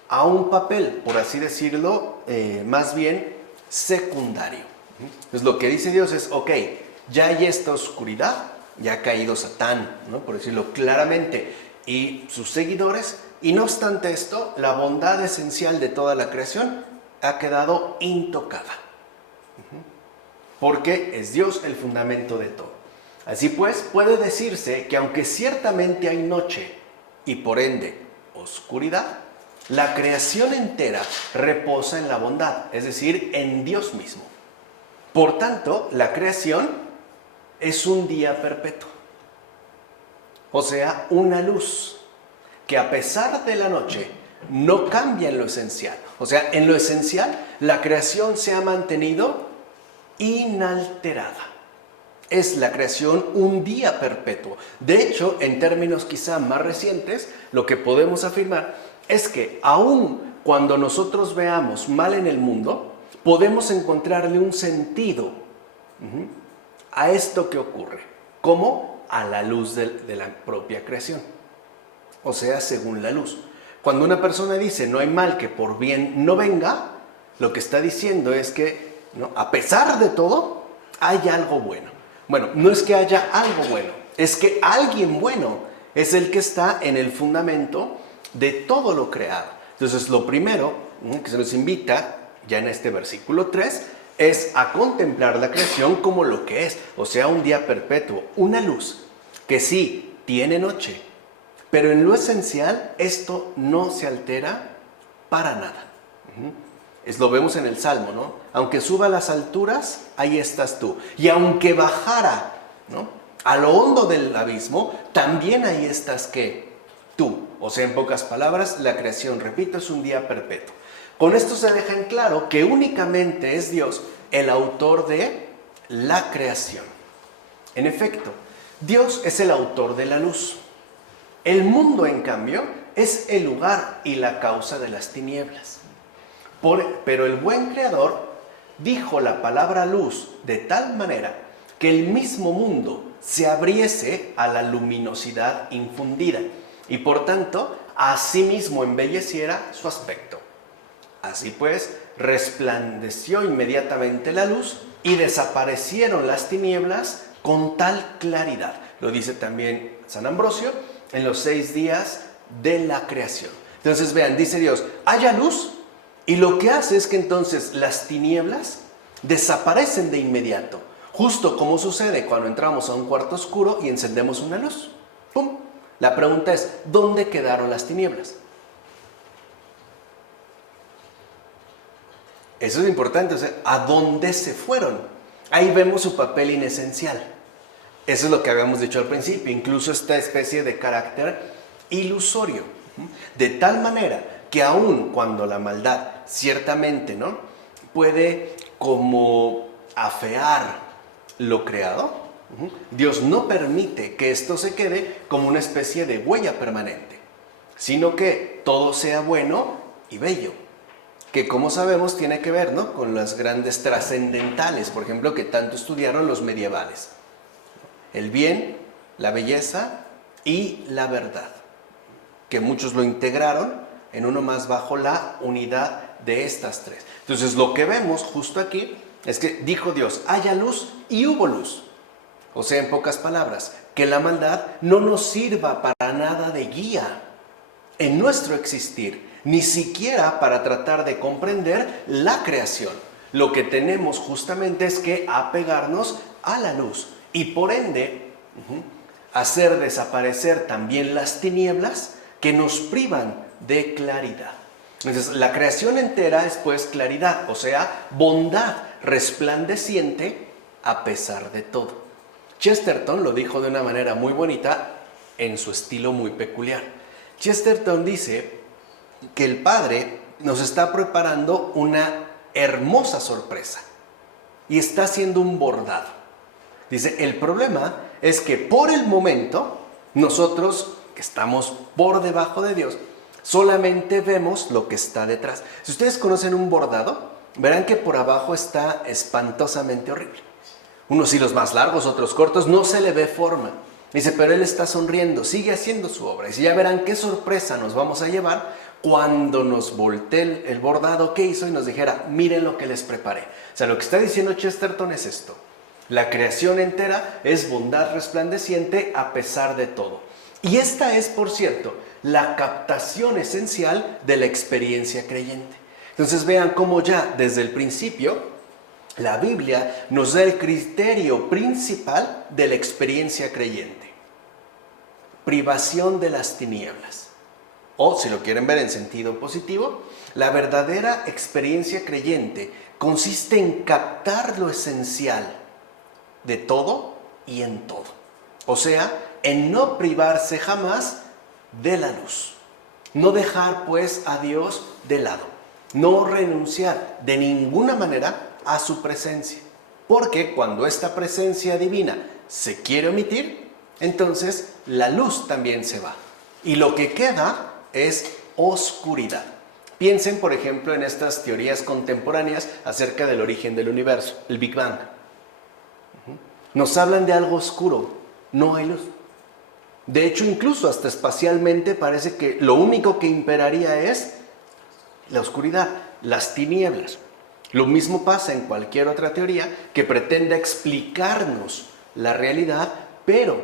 a un papel, por así decirlo, más bien secundario. Entonces lo que dice Dios es, ok, ya hay esta oscuridad, ya ha caído Satán, ¿no?, por decirlo claramente, y sus seguidores, y no obstante esto, la bondad esencial de toda la creación ha quedado intocada. Porque es Dios el fundamento de todo. Así pues, puede decirse que aunque ciertamente hay noche y por ende oscuridad, la creación entera reposa en la bondad, es decir, en Dios mismo. Por tanto, la creación es un día perpetuo, o sea, una luz que a pesar de la noche no cambia en lo esencial. O sea, en lo esencial la creación se ha mantenido inalterada. Es la creación un día perpetuo. De hecho, en términos quizá más recientes, lo que podemos afirmar es que aun cuando nosotros veamos mal en el mundo, podemos encontrarle un sentido a esto que ocurre. ¿Cómo? A la luz de la propia creación. O sea, según la luz. Cuando una persona dice no hay mal que por bien no venga, lo que está diciendo es que, ¿no?, a pesar de todo, hay algo bueno. Bueno, no es que haya algo bueno, es que alguien bueno es el que está en el fundamento de todo lo creado. Entonces, lo primero que se nos invita, ya en este versículo 3, es a contemplar la creación como lo que es, o sea, un día perpetuo, una luz que sí tiene noche, pero en lo esencial esto no se altera para nada. Lo vemos en el Salmo, ¿no? Aunque suba a las alturas, ahí estás tú. Y aunque bajara, ¿no?, a lo hondo del abismo, también ahí estás ¿qué? Tú. O sea, en pocas palabras, la creación, repito, es un día perpetuo. Con esto se deja en claro que únicamente es Dios el autor de la creación. En efecto, Dios es el autor de la luz. El mundo, en cambio, es el lugar y la causa de las tinieblas. Pero el buen Creador dijo la palabra luz de tal manera que el mismo mundo se abriese a la luminosidad infundida y por tanto a sí mismo embelleciera su aspecto. Así pues, resplandeció inmediatamente la luz y desaparecieron las tinieblas con tal claridad. Lo dice también San Ambrosio en los 6 días de la creación. Entonces vean, dice Dios, haya luz, y lo que hace es que entonces las tinieblas desaparecen de inmediato, justo como sucede cuando entramos a un cuarto oscuro y encendemos una luz. ¡Pum! La pregunta es, ¿dónde quedaron las tinieblas? Eso es importante, o sea, ¿a dónde se fueron? Ahí vemos su papel inesencial. Eso es lo que habíamos dicho al principio, incluso esta especie de carácter ilusorio. De tal manera que aun cuando la maldad ciertamente, ¿no?, puede como afear lo creado, Dios no permite que esto se quede como una especie de huella permanente, sino que todo sea bueno y bello. que como sabemos tiene que ver, ¿no?, con las grandes trascendentales, por ejemplo, que tanto estudiaron los medievales. El bien, la belleza y la verdad, que muchos lo integraron en uno más bajo la unidad de estas tres. Entonces lo que vemos justo aquí es que dijo Dios, haya luz y hubo luz. O sea, en pocas palabras, que la maldad no nos sirva para nada de guía en nuestro existir, ni siquiera para tratar de comprender la creación. Lo que tenemos justamente es que apegarnos a la luz y por ende hacer desaparecer también las tinieblas que nos privan de claridad. Entonces, la creación entera es pues claridad, o sea, bondad resplandeciente a pesar de todo. Chesterton lo dijo de una manera muy bonita en su estilo muy peculiar. Chesterton dice que el Padre nos está preparando una hermosa sorpresa y está haciendo un bordado. Dice, el problema es que por el momento nosotros que estamos por debajo de Dios solamente vemos lo que está detrás. Si ustedes conocen un bordado, verán que por abajo está espantosamente horrible. Unos hilos más largos, otros cortos, no se le ve forma. Dice, pero él está sonriendo, sigue haciendo su obra. Y ya verán qué sorpresa nos vamos a llevar cuando nos voltee el bordado que hizo y nos dijera, miren lo que les preparé. O sea, lo que está diciendo Chesterton es esto. La creación entera es bondad resplandeciente a pesar de todo. Y esta es, por cierto, la captación esencial de la experiencia creyente. Entonces vean cómo ya desde el principio la Biblia nos da el criterio principal de la experiencia creyente. Privación de las tinieblas. O, si lo quieren ver en sentido positivo, la verdadera experiencia creyente consiste en captar lo esencial de todo y en todo. O sea, en no privarse jamás de la luz. No dejar pues a Dios de lado. No renunciar de ninguna manera a su presencia. Porque cuando esta presencia divina se quiere omitir, entonces la luz también se va. Y lo que queda es oscuridad. Piensen, por ejemplo, en estas teorías contemporáneas acerca del origen del universo, el Big Bang. Nos hablan de algo oscuro, no hay luz. De hecho, incluso hasta espacialmente parece que lo único que imperaría es la oscuridad, las tinieblas. Lo mismo pasa en cualquier otra teoría que pretenda explicarnos la realidad, pero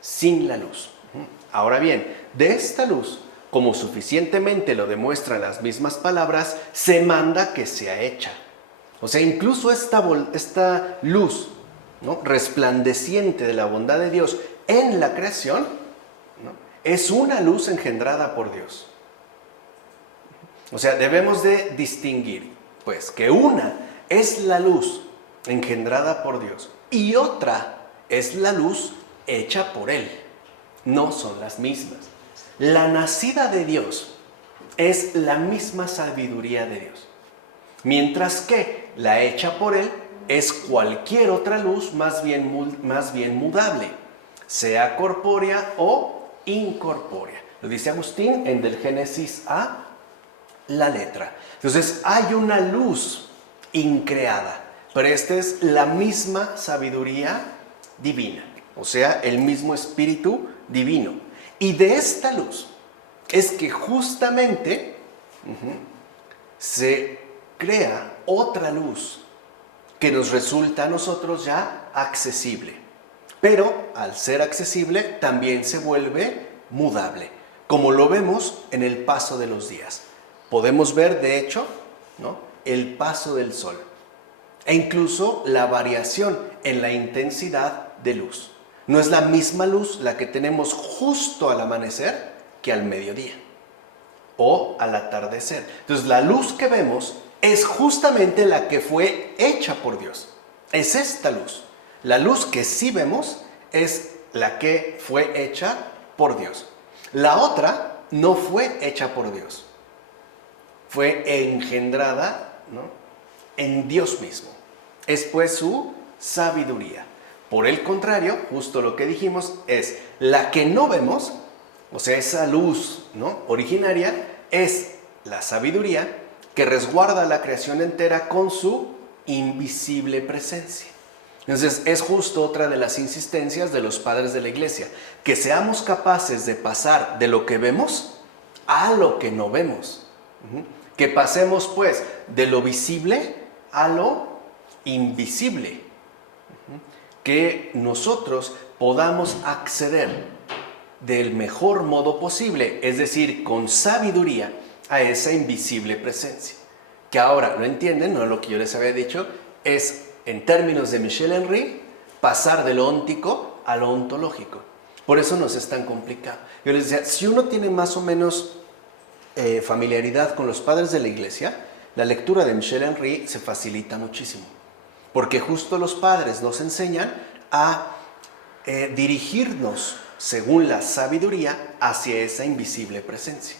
sin la luz. Ahora bien, de esta luz, como suficientemente lo demuestran las mismas palabras, se manda que sea hecha. O sea, incluso esta luz, ¿no?, resplandeciente de la bondad de Dios en la creación, ¿no?, es una luz engendrada por Dios. O sea, debemos de distinguir, pues, que una es la luz engendrada por Dios y otra es la luz hecha por Él. No son las mismas. La nacida de Dios es la misma sabiduría de Dios, mientras que la hecha por Él es cualquier otra luz más bien mudable, sea corpórea o incorpórea. Lo dice Agustín en Del Génesis a la letra. Entonces hay una luz increada, pero esta es la misma sabiduría divina, o sea, el mismo espíritu divino. Y de esta luz es que justamente se crea otra luz que nos resulta a nosotros ya accesible. Pero al ser accesible también se vuelve mudable, como lo vemos en el paso de los días. Podemos ver, de hecho, ¿no?, el paso del sol e incluso la variación en la intensidad de luz. No es la misma luz la que tenemos justo al amanecer que al mediodía o al atardecer. Entonces, la luz que vemos es justamente la que fue hecha por Dios. Es esta luz. La luz que sí vemos es la que fue hecha por Dios. La otra no fue hecha por Dios. Fue engendrada, ¿no?, en Dios mismo. Es pues su sabiduría. Por el contrario, justo lo que dijimos es la que no vemos, o sea, esa luz, ¿no?, originaria, es la sabiduría, que resguarda la creación entera con su invisible presencia. Entonces, es justo otra de las insistencias de los padres de la iglesia, que seamos capaces de pasar de lo que vemos a lo que no vemos. Que pasemos, pues, de lo visible a lo invisible. Que nosotros podamos acceder del mejor modo posible, es decir, con sabiduría, a esa invisible presencia. Que ahora, ¿lo entienden? No es lo que yo les había dicho, es, en términos de Michel Henry, pasar de lo óntico a lo ontológico. Por eso nos es tan complicado. Yo les decía, si uno tiene más o menos familiaridad con los padres de la iglesia, la lectura de Michel Henry se facilita muchísimo. Porque justo los padres nos enseñan a dirigirnos, según la sabiduría, hacia esa invisible presencia.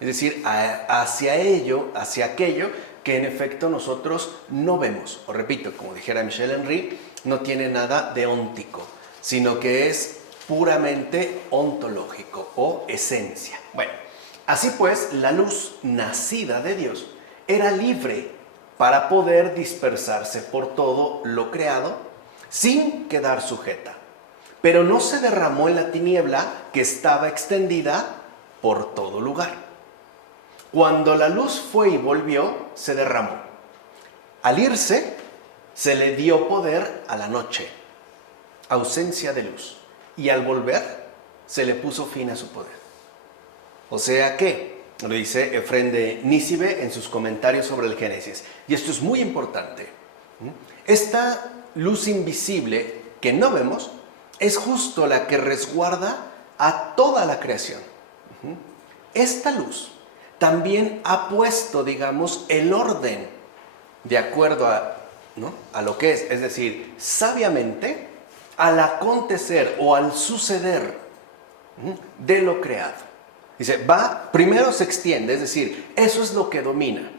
Es decir, hacia ello, hacia aquello que en efecto nosotros no vemos. O repito, como dijera Michel Henry, no tiene nada de óntico, sino que es puramente ontológico o esencia. Bueno, así pues, la luz nacida de Dios era libre para poder dispersarse por todo lo creado sin quedar sujeta. Pero no se derramó en la tiniebla que estaba extendida por todo lugar. Cuando la luz fue y volvió, se derramó. Al irse, se le dio poder a la noche, ausencia de luz. Y al volver, se le puso fin a su poder. O sea que, lo dice Efrén de Nícibe en sus comentarios sobre el Génesis. Y esto es muy importante. Esta luz invisible que no vemos es justo la que resguarda a toda la creación. Esta luz también ha puesto, digamos, el orden de acuerdo a lo que es decir, sabiamente, al acontecer o al suceder de lo creado. Dice, primero se extiende, es decir, eso es lo que domina.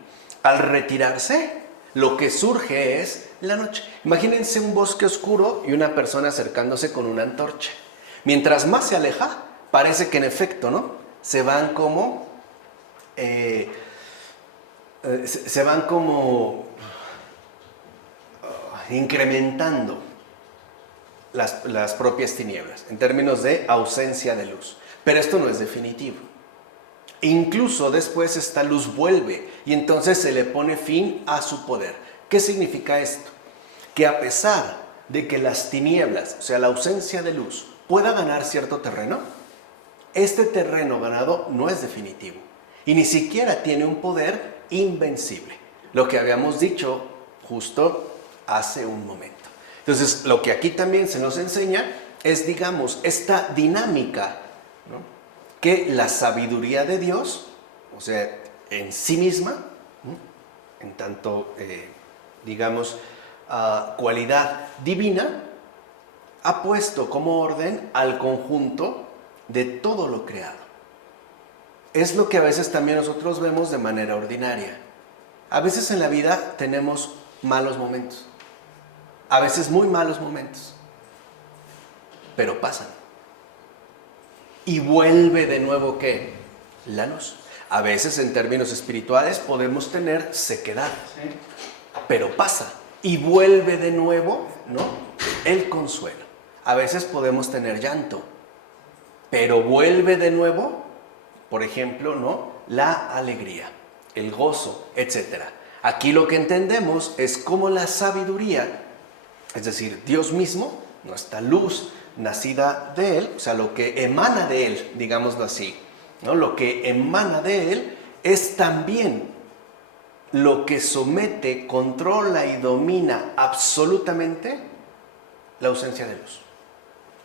Al retirarse, lo que surge es la noche. Imagínense un bosque oscuro y una persona acercándose con una antorcha. Mientras más se aleja, parece que en efecto, ¿no? Se van como incrementando las propias tinieblas en términos de ausencia de luz. Pero esto no es definitivo. Incluso después esta luz vuelve y entonces se le pone fin a su poder. ¿Qué significa esto? Que a pesar de que las tinieblas, o sea, la ausencia de luz, pueda ganar cierto terreno, este terreno ganado no es definitivo y ni siquiera tiene un poder invencible. Lo que habíamos dicho justo hace un momento. Entonces, lo que aquí también se nos enseña es, digamos, esta dinámica, ¿no? Que la sabiduría de Dios, o sea, en sí misma, en tanto, digamos, cualidad divina, ha puesto como orden al conjunto de todo lo creado. Es lo que a veces también nosotros vemos de manera ordinaria. A veces en la vida tenemos malos momentos, a veces muy malos momentos, pero pasan. Y vuelve de nuevo, ¿qué? La luz. A veces en términos espirituales podemos tener sequedad, pero pasa. Y vuelve de nuevo, ¿no? El consuelo. A veces podemos tener llanto, pero vuelve de nuevo, por ejemplo, ¿no? La alegría, el gozo, etc. Aquí lo que entendemos es cómo la sabiduría, es decir, Dios mismo, nuestra luz nacida de Él, o sea, lo que emana de Él, digámoslo así, ¿no? Lo que emana de Él es también lo que somete, controla y domina absolutamente la ausencia de luz.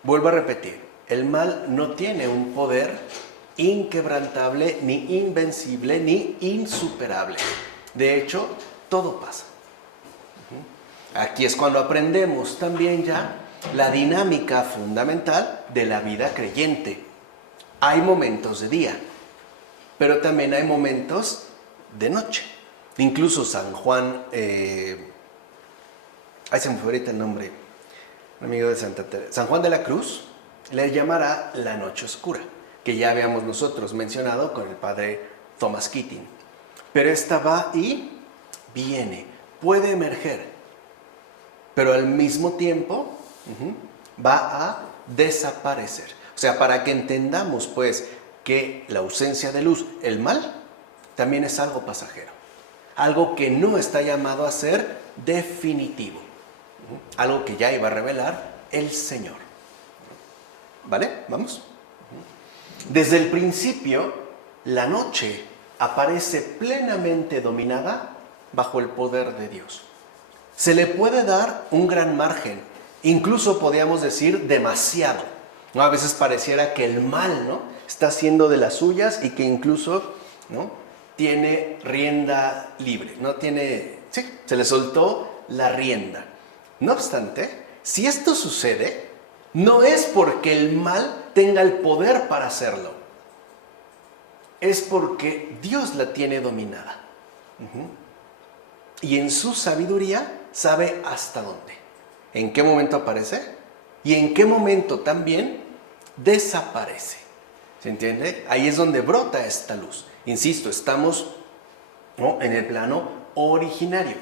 Vuelvo a repetir, el mal no tiene un poder inquebrantable, ni invencible, ni insuperable. De hecho, todo pasa. Aquí es cuando aprendemos también ya la dinámica fundamental de la vida creyente. Hay momentos de día, pero también hay momentos de noche. Incluso San Juan, ahí se me fue ahorita el nombre, un amigo de Santa Teresa, San Juan de la Cruz, le llamará la noche oscura, que ya habíamos nosotros mencionado con el padre Thomas Keating. pero esta va y viene, puede emerger, pero al mismo tiempo va a desaparecer. O sea, para que entendamos pues que la ausencia de luz, el mal, también es algo pasajero, algo que no está llamado a ser definitivo, algo que ya iba a revelar el Señor. ¿Vale? ¿Vamos? Desde el principio, la noche aparece plenamente dominada bajo el poder de Dios. Se le puede dar un gran margen, incluso podríamos decir demasiado, ¿no? A veces pareciera que el mal, ¿no?, está haciendo de las suyas y que incluso, ¿no?, tiene rienda libre, se le soltó la rienda. No obstante, si esto sucede, no es porque el mal tenga el poder para hacerlo, es porque Dios la tiene dominada. Y en su sabiduría sabe hasta dónde, en qué momento aparece y en qué momento también desaparece. ¿Se entiende? Ahí es donde brota esta luz. Insisto, estamos, ¿no?, en el plano originario.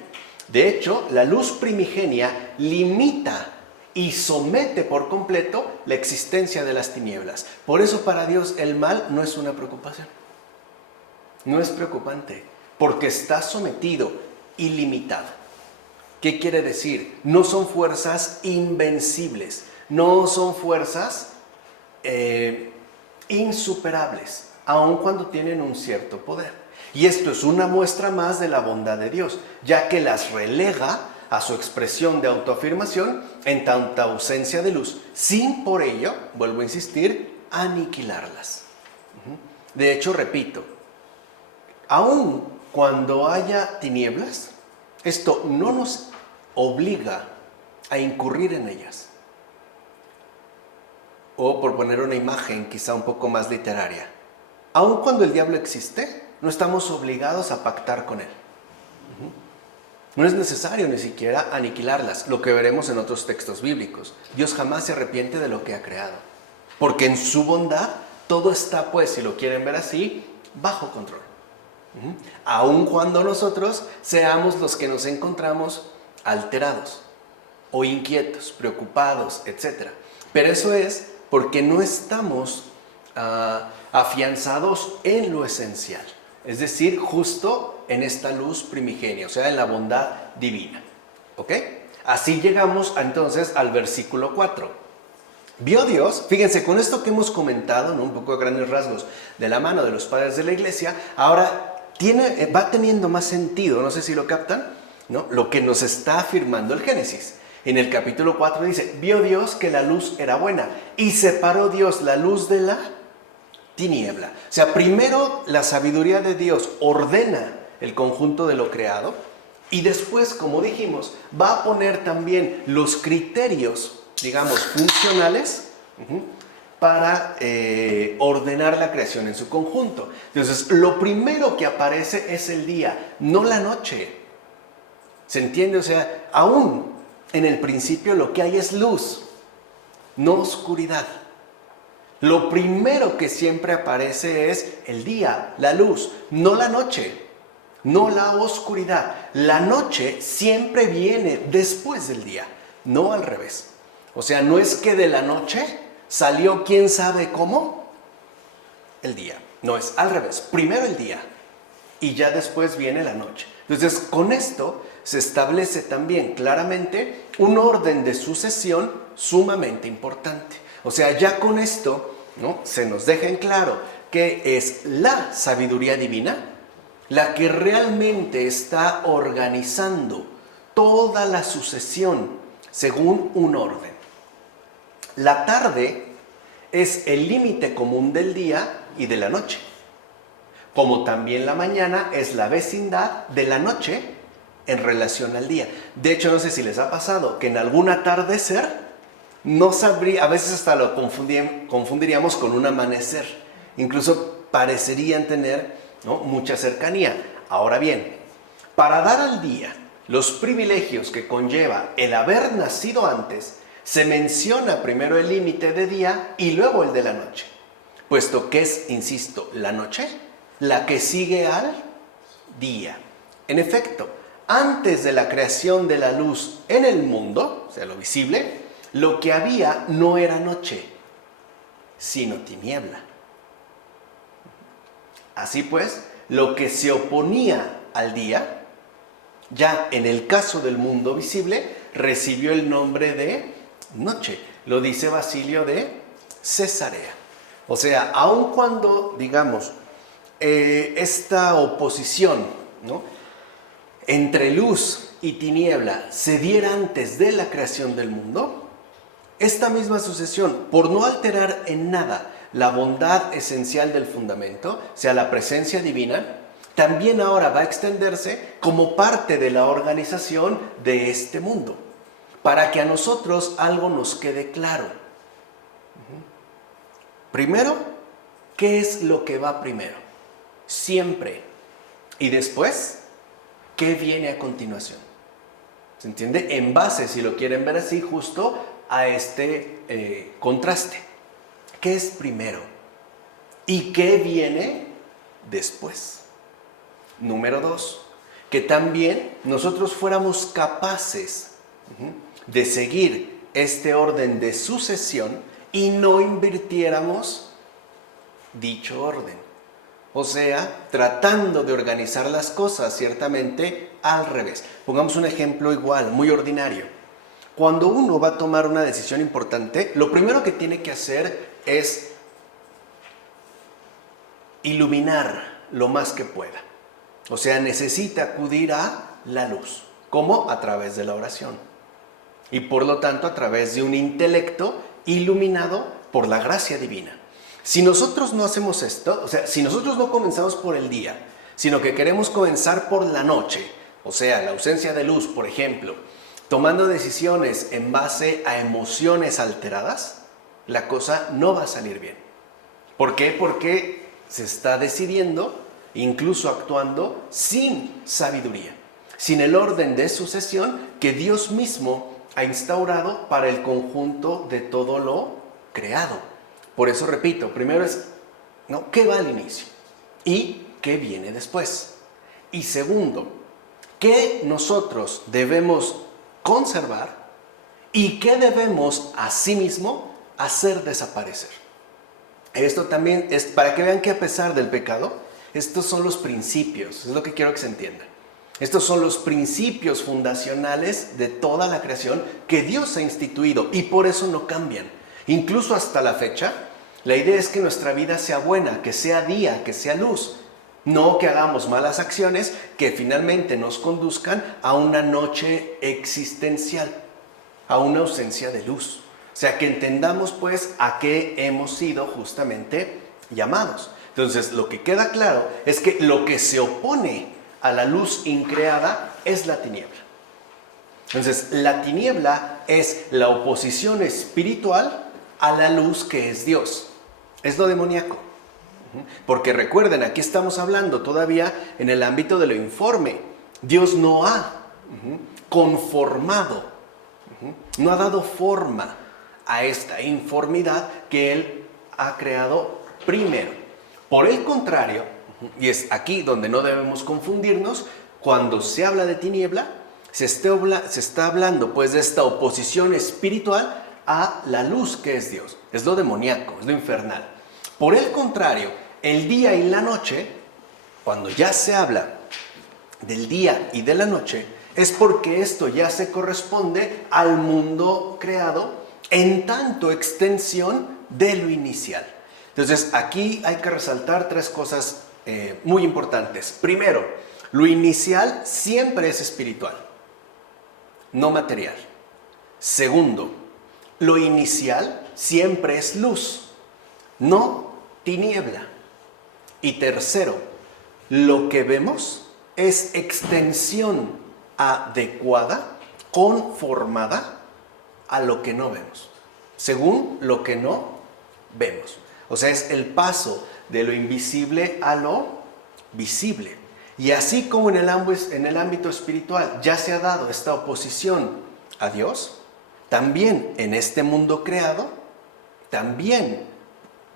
De hecho, la luz primigenia limita y somete por completo la existencia de las tinieblas. Por eso para Dios el mal no es una preocupación. No es preocupante, porque está sometido y limitado. ¿Qué quiere decir? No son fuerzas invencibles, no son fuerzas insuperables, aun cuando tienen un cierto poder. Y esto es una muestra más de la bondad de Dios, ya que las relega a su expresión de autoafirmación en tanta ausencia de luz, sin por ello, vuelvo a insistir, aniquilarlas. De hecho, repito, aun cuando haya tinieblas, esto no nos obliga a incurrir en ellas. O, por poner una imagen quizá un poco más literaria, aun cuando el diablo existe, no estamos obligados a pactar con él. No es necesario ni siquiera aniquilarlas, lo que veremos en otros textos bíblicos. Dios jamás se arrepiente de lo que ha creado, porque en su bondad todo está, pues, si lo quieren ver así, bajo control. Aun cuando nosotros seamos los que nos encontramos alterados o inquietos, preocupados, etc. Pero eso es porque no estamos afianzados en lo esencial, es decir, justo en esta luz primigenia, o sea, en la bondad divina. ¿Ok? Así llegamos entonces al versículo 4. Vio Dios, fíjense, con esto que hemos comentado, ¿no?, un poco a grandes rasgos, de la mano de los padres de la iglesia, ahora va teniendo más sentido, no sé si lo captan, ¿no?, lo que nos está afirmando el Génesis. En el capítulo 4 dice, vio Dios que la luz era buena y separó Dios la luz de la tiniebla. O sea, primero la sabiduría de Dios ordena el conjunto de lo creado y después, como dijimos, va a poner también los criterios, digamos, funcionales para ordenar la creación en su conjunto. Entonces, lo primero que aparece es el día, no la noche. ¿Se entiende? O sea, aún en el principio lo que hay es luz, no oscuridad. Lo primero que siempre aparece es el día, la luz, no la noche, no la oscuridad. La noche siempre viene después del día, no al revés. O sea, no es que de la noche salió quién sabe cómo el día. No, es al revés. Primero el día y ya después viene la noche. Entonces, con esto se establece también claramente un orden de sucesión sumamente importante. O sea, ya con esto, ¿no?, se nos deja en claro que es la sabiduría divina la que realmente está organizando toda la sucesión según un orden. La tarde es el límite común del día y de la noche, como también la mañana es la vecindad de la noche en relación al día. De hecho, no sé si les ha pasado que en algún atardecer no sabría, a veces hasta lo confundiríamos con un amanecer. Incluso parecerían tener, ¿no?, mucha cercanía. Ahora bien, para dar al día los privilegios que conlleva el haber nacido antes, se menciona primero el límite de día y luego el de la noche, puesto que es, insisto, la noche la que sigue al día. En efecto, antes de la creación de la luz en el mundo, o sea, lo visible, lo que había no era noche, sino tiniebla. Así pues, lo que se oponía al día, ya en el caso del mundo visible, recibió el nombre de noche. Lo dice Basilio de Cesarea. O sea, aun cuando, digamos, esta oposición, ¿no?, entre luz y tiniebla se diera antes de la creación del mundo, esta misma sucesión, por no alterar en nada la bondad esencial del fundamento, o sea, la presencia divina, también ahora va a extenderse como parte de la organización de este mundo, para que a nosotros algo nos quede claro. Primero, ¿qué es lo que va primero? Siempre. Y después, ¿qué viene a continuación? ¿Se entiende? En base, si lo quieren ver así, justo a este contraste. ¿Qué es primero? ¿Y qué viene después? Número 2, que también nosotros fuéramos capaces de seguir este orden de sucesión y no invirtiéramos dicho orden. O sea, tratando de organizar las cosas ciertamente al revés. Pongamos un ejemplo igual, muy ordinario. Cuando uno va a tomar una decisión importante, lo primero que tiene que hacer es iluminar lo más que pueda. O sea, necesita acudir a la luz. ¿Cómo? A través de la oración. Y por lo tanto, a través de un intelecto iluminado por la gracia divina. Si nosotros no hacemos esto, o sea, si nosotros no comenzamos por el día, sino que queremos comenzar por la noche, o sea, la ausencia de luz, por ejemplo, tomando decisiones en base a emociones alteradas, la cosa no va a salir bien. ¿Por qué? Porque se está decidiendo, incluso actuando, sin sabiduría, sin el orden de sucesión que Dios mismo ha instaurado para el conjunto de todo lo creado. Por eso repito, primero es, ¿no?, ¿qué va al inicio? ¿Y qué viene después? Y segundo, ¿qué nosotros debemos conservar y qué debemos asimismo hacer desaparecer? Esto también es para que vean que a pesar del pecado, estos son los principios, es lo que quiero que se entienda. Estos son los principios fundacionales de toda la creación que Dios ha instituido y por eso no cambian. Incluso hasta la fecha, la idea es que nuestra vida sea buena, que sea día, que sea luz. No que hagamos malas acciones que finalmente nos conduzcan a una noche existencial, a una ausencia de luz. O sea, que entendamos pues a qué hemos sido justamente llamados. Entonces, lo que queda claro es que lo que se opone a la luz increada es la tiniebla. Entonces, la tiniebla es la oposición espiritual a la luz que es Dios. Es lo demoníaco. Porque recuerden, aquí estamos hablando todavía en el ámbito de lo informe. Dios no ha conformado, no ha dado forma a esta informidad que Él ha creado primero. Por el contrario, y es aquí donde no debemos confundirnos, cuando se habla de tiniebla, se está hablando pues de esta oposición espiritual a la luz que es Dios. Es lo demoníaco, es lo infernal. Por el contrario, el día y la noche, cuando ya se habla del día y de la noche, es porque esto ya se corresponde al mundo creado en tanto extensión de lo inicial. Entonces, aquí hay que resaltar tres cosas muy importantes. Primero, lo inicial siempre es espiritual, no material. Segundo, lo inicial siempre es luz, no tiniebla. Y tercero, lo que vemos es extensión adecuada, conformada a lo que no vemos, según lo que no vemos. O sea, es el paso de lo invisible a lo visible. Y así como en el ámbito espiritual ya se ha dado esta oposición a Dios, también en este mundo creado, también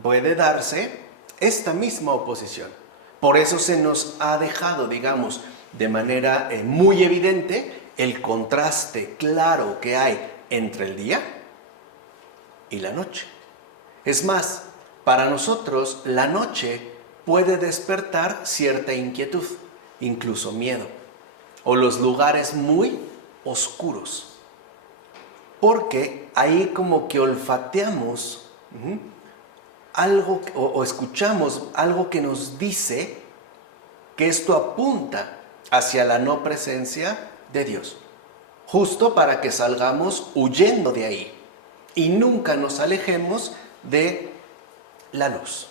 puede darse esta misma oposición. Por eso se nos ha dejado, digamos, de manera muy evidente el contraste claro que hay entre el día y la noche. Es más, para nosotros la noche puede despertar cierta inquietud, incluso miedo, o los lugares muy oscuros, porque ahí como que olfateamos algo o escuchamos algo que nos dice que esto apunta hacia la no presencia de Dios, justo para que salgamos huyendo de ahí y nunca nos alejemos de la luz.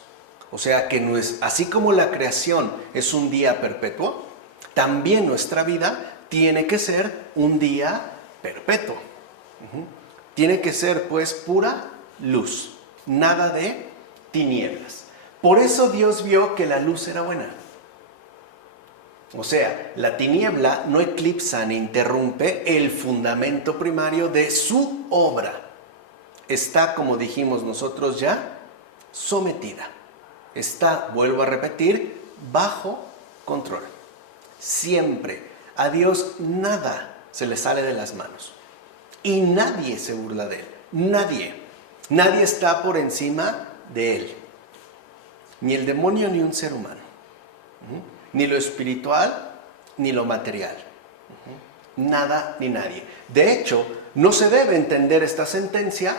O sea que no es, así como la creación es un día perpetuo, también nuestra vida tiene que ser un día perpetuo. Tiene que ser pues pura luz, nada de tinieblas. Por eso Dios vio que la luz era buena. O sea, la tiniebla no eclipsa ni interrumpe el fundamento primario de su obra. Está, como dijimos nosotros ya, sometida. Está, vuelvo a repetir, bajo control. Siempre a Dios nada se le sale de las manos. Y nadie se burla de Él. Nadie. Nadie está por encima de Él. Ni el demonio ni un ser humano. Ni lo espiritual ni lo material. Nada ni nadie. De hecho, no se debe entender esta sentencia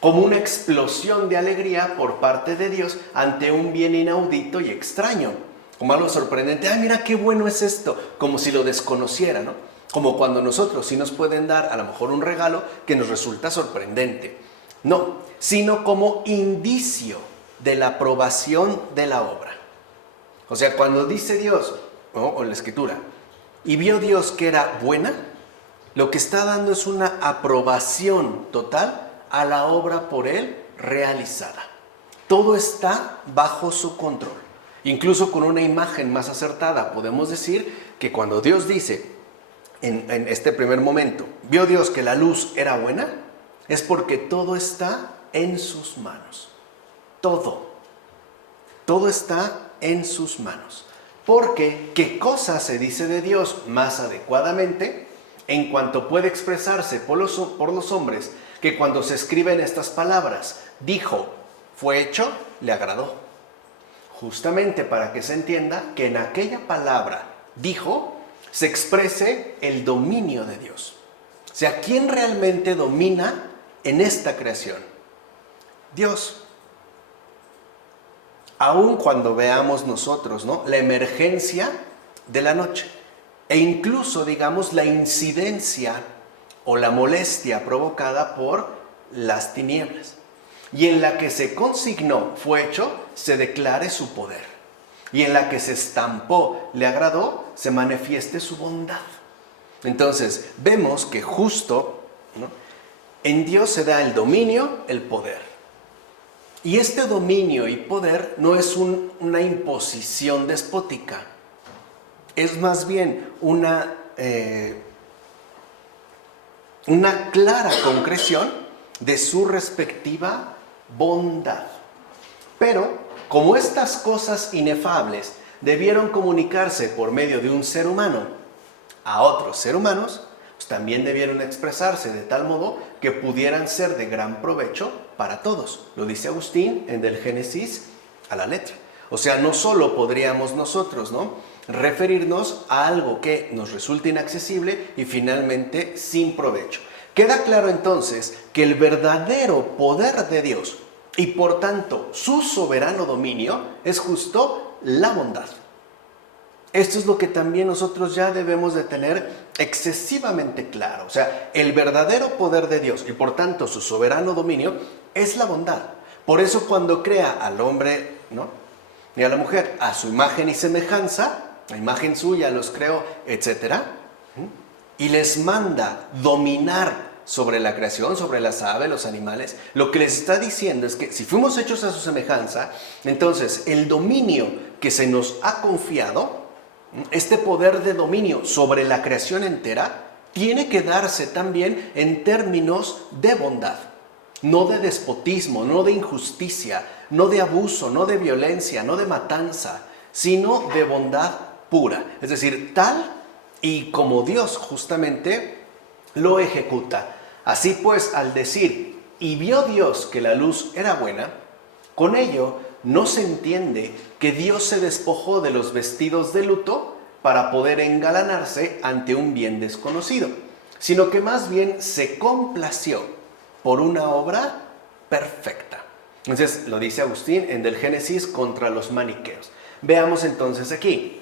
como una explosión de alegría por parte de Dios ante un bien inaudito y extraño. Como algo sorprendente. ¡Ay, mira qué bueno es esto! Como si lo desconociera, ¿no? Como cuando nosotros sí nos pueden dar a lo mejor un regalo que nos resulta sorprendente. No, sino como indicio de la aprobación de la obra. O sea, cuando dice Dios, ¿no? O en la Escritura, y vio Dios que era buena, lo que está dando es una aprobación total a la obra por Él realizada. Todo está bajo su control. Incluso con una imagen más acertada podemos decir que cuando Dios dice, en este primer momento, vio Dios que la luz era buena, es porque todo está en sus manos. Todo está en sus manos. Porque, ¿qué cosa se dice de Dios más adecuadamente en cuanto puede expresarse por los hombres que cuando se escriben estas palabras, dijo, fue hecho, le agradó? Justamente para que se entienda que en aquella palabra, dijo, se exprese el dominio de Dios. O sea, ¿quién realmente domina en esta creación? Dios. Aun cuando veamos nosotros, ¿no?, la emergencia de la noche e incluso, digamos, la incidencia o la molestia provocada por las tinieblas, y en la que se consignó, fue hecho, se declare su poder, y en la que se estampó, le agradó, se manifieste su bondad. Entonces, vemos que justo, ¿no?, en Dios se da el dominio, el poder. Y este dominio y poder no es una imposición despótica, es más bien una clara concreción de su respectiva bondad. Pero, como estas cosas inefables debieron comunicarse por medio de un ser humano a otros seres humanos, pues también debieron expresarse de tal modo que pudieran ser de gran provecho para todos. Lo dice Agustín en Del Génesis a la letra. O sea, no solo podríamos nosotros, ¿no?, referirnos a algo que nos resulte inaccesible y finalmente sin provecho. Queda claro entonces que el verdadero poder de Dios y por tanto su soberano dominio es justo la bondad. Esto es lo que también nosotros ya debemos de tener excesivamente claro. O sea, el verdadero poder de Dios y por tanto su soberano dominio es la bondad. Por eso cuando crea al hombre, ¿no?, y a la mujer a su imagen y semejanza, la imagen suya los creó, etc., y les manda dominar sobre la creación, sobre las aves, los animales, lo que les está diciendo es que si fuimos hechos a su semejanza, entonces el dominio que se nos ha confiado, este poder de dominio sobre la creación entera, tiene que darse también en términos de bondad, no de despotismo, no de injusticia, no de abuso, no de violencia, no de matanza, sino de bondad pura. Es decir, tal y como Dios justamente lo ejecuta. Así pues, al decir, y vio Dios que la luz era buena, con ello no se entiende que Dios se despojó de los vestidos de luto para poder engalanarse ante un bien desconocido, sino que más bien se complació por una obra perfecta. Entonces lo dice Agustín en Del Génesis contra los maniqueos. Veamos entonces aquí.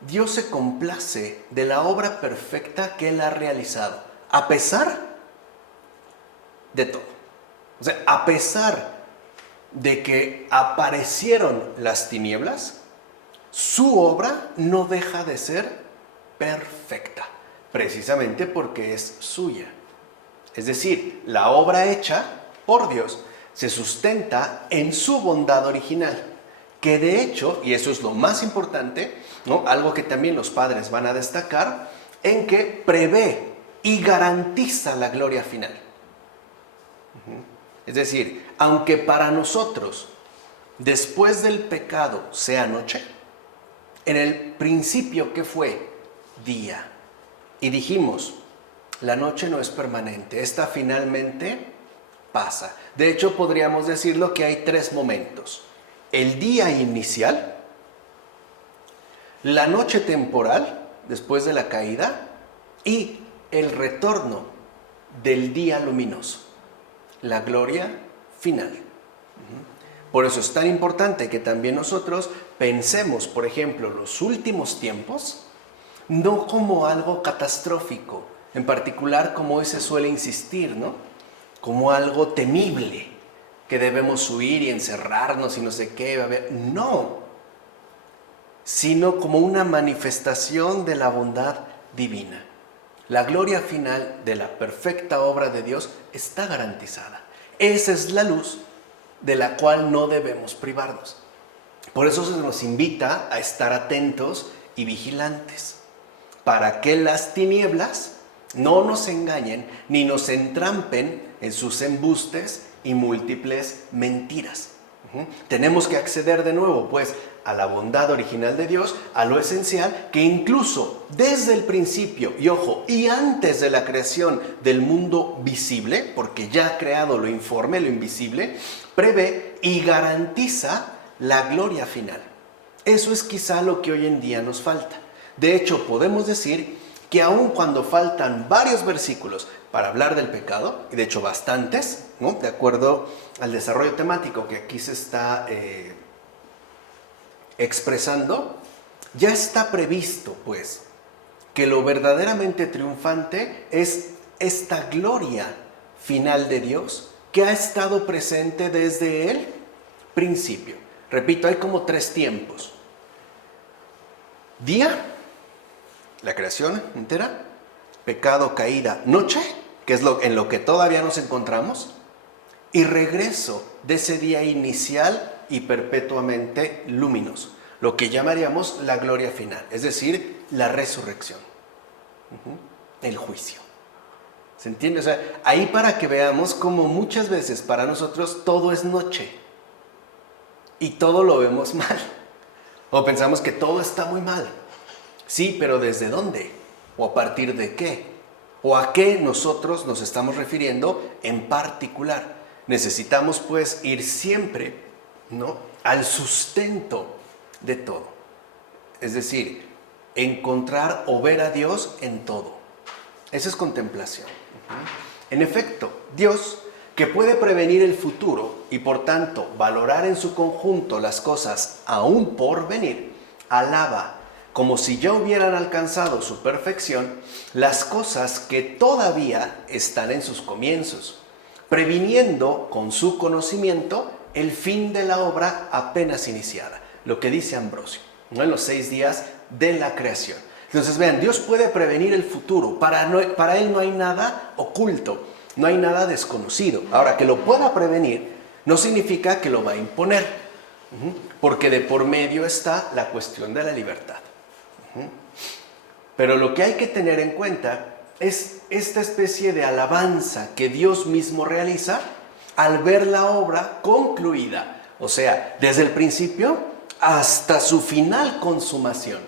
Dios se complace de la obra perfecta que Él ha realizado, a pesar de todo. O sea, a pesar de que aparecieron las tinieblas, su obra no deja de ser perfecta, precisamente porque es suya. Es decir, la obra hecha por Dios se sustenta en su bondad original, que de hecho, y eso es lo más importante, ¿no? Algo que también los padres van a destacar, en que prevé y garantiza la gloria final. Es decir, aunque para nosotros, después del pecado, sea noche, en el principio, ¿qué fue? Día. Y dijimos, la noche no es permanente, esta finalmente pasa. De hecho, podríamos decirlo que hay tres momentos. El día inicial, la noche temporal, después de la caída, y el retorno del día luminoso, la gloria final. Por eso es tan importante que también nosotros pensemos, por ejemplo, los últimos tiempos, no como algo catastrófico, en particular como hoy se suele insistir, ¿no? Como algo temible, que debemos huir y encerrarnos y no sé qué. No, sino como una manifestación de la bondad divina. La gloria final de la perfecta obra de Dios está garantizada. Esa es la luz de la cual no debemos privarnos. Por eso se nos invita a estar atentos y vigilantes, para que las tinieblas no nos engañen ni nos entrampen en sus embustes y múltiples mentiras. Tenemos que acceder de nuevo, pues, a la bondad original de Dios, a lo esencial, que incluso desde el principio, y ojo, y antes de la creación del mundo visible, porque ya ha creado lo informe, lo invisible, prevé y garantiza la gloria final. Eso es quizá lo que hoy en día nos falta. De hecho, podemos decir que aun cuando faltan varios versículos para hablar del pecado, y de hecho bastantes, ¿no? De acuerdo al desarrollo temático que aquí se está expresando, ya está previsto, pues, que lo verdaderamente triunfante es esta gloria final de Dios que ha estado presente desde el principio. Repito, hay como tres tiempos. Día, la creación entera, pecado, caída, noche, que es en lo que todavía nos encontramos, y regreso de ese día inicial y perpetuamente luminoso, lo que llamaríamos la gloria final, es decir, la resurrección, el juicio. ¿Se entiende? O sea, ahí para que veamos cómo muchas veces para nosotros todo es noche y todo lo vemos mal, o pensamos que todo está muy mal. Sí, pero ¿desde dónde? ¿O a partir de qué? ¿O a qué nosotros nos estamos refiriendo en particular? Necesitamos pues ir siempre, ¿no?, al sustento de todo. Es decir, encontrar o ver a Dios en todo. Esa es contemplación. En efecto, Dios, que puede prevenir el futuro y por tanto valorar en su conjunto las cosas aún por venir, alaba, como si ya hubieran alcanzado su perfección, las cosas que todavía están en sus comienzos, previniendo con su conocimiento el fin de la obra apenas iniciada, lo que dice Ambrosio, ¿no?, en los 6 días de la creación. Entonces vean, Dios puede prevenir el futuro, para Él no hay nada oculto, no hay nada desconocido. Ahora, que lo pueda prevenir no significa que lo va a imponer, porque de por medio está la cuestión de la libertad. Pero lo que hay que tener en cuenta es esta especie de alabanza que Dios mismo realiza al ver la obra concluida. O sea, desde el principio hasta su final consumación.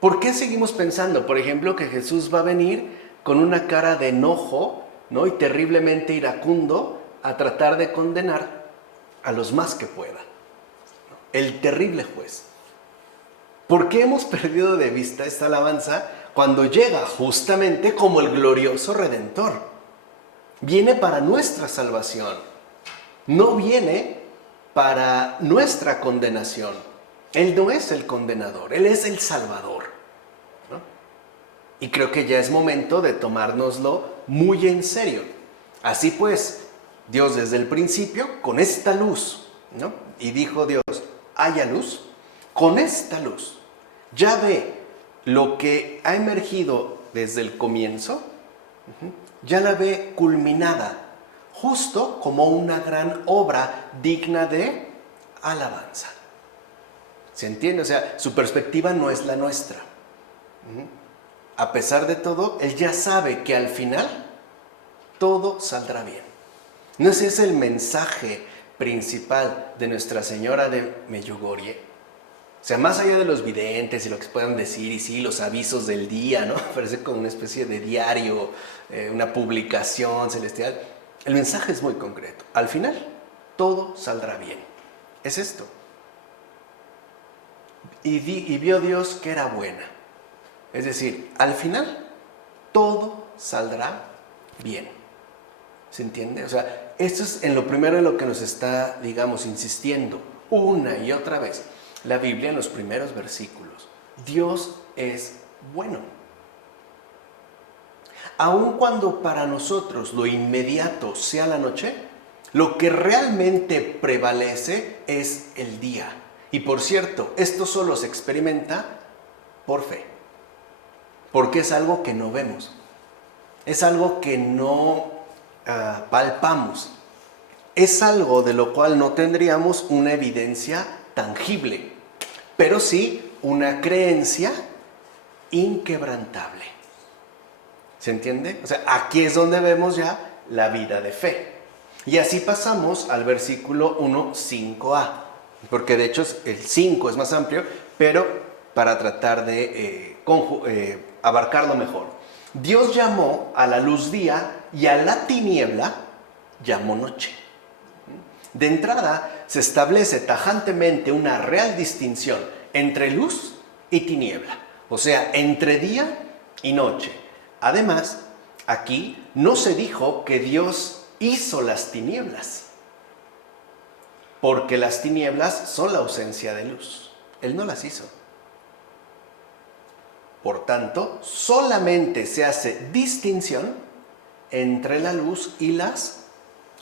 ¿Por qué seguimos pensando, por ejemplo, que Jesús va a venir con una cara de enojo, ¿no?, y terriblemente iracundo a tratar de condenar a los más que pueda? El terrible juez. ¿Por qué hemos perdido de vista esta alabanza cuando llega justamente como el glorioso Redentor? Viene para nuestra salvación, no viene para nuestra condenación. Él no es el condenador, Él es el Salvador, ¿no? Y creo que ya es momento de tomárnoslo muy en serio. Así pues, Dios desde el principio, con esta luz, ¿no?, y dijo Dios, haya luz, con esta luz ya ve lo que ha emergido desde el comienzo, ya la ve culminada, justo como una gran obra digna de alabanza. ¿Se entiende? O sea, su perspectiva no es la nuestra. A pesar de todo, Él ya sabe que al final todo saldrá bien. ¿No ese es el mensaje principal de Nuestra Señora de Medjugorje? O sea, más allá de los videntes y lo que puedan decir, y sí, los avisos del día, ¿no? Parece como una especie de diario, una publicación celestial. El mensaje es muy concreto. Al final, todo saldrá bien. Es esto. Y vio Dios que era buena. Es decir, al final, todo saldrá bien. ¿Se entiende? O sea, esto es en lo primero en lo que nos está, digamos, insistiendo una y otra vez la Biblia en los primeros versículos. Dios es bueno. Aun cuando para nosotros lo inmediato sea la noche, lo que realmente prevalece es el día. Y por cierto, esto solo se experimenta por fe, porque es algo que no vemos, es algo que no palpamos, es algo de lo cual no tendríamos una evidencia tangible, pero sí una creencia inquebrantable. ¿Se entiende? O sea, aquí es donde vemos ya la vida de fe. Y así pasamos al versículo 1, 5a, porque de hecho el 5 es más amplio, pero para tratar de abarcarlo mejor. Dios llamó a la luz día y a la tiniebla llamó noche. De entrada, se establece tajantemente una real distinción entre luz y tiniebla, o sea, entre día y noche. Además, aquí no se dijo que Dios hizo las tinieblas, porque las tinieblas son la ausencia de luz. Él no las hizo. Por tanto, solamente se hace distinción entre la luz y las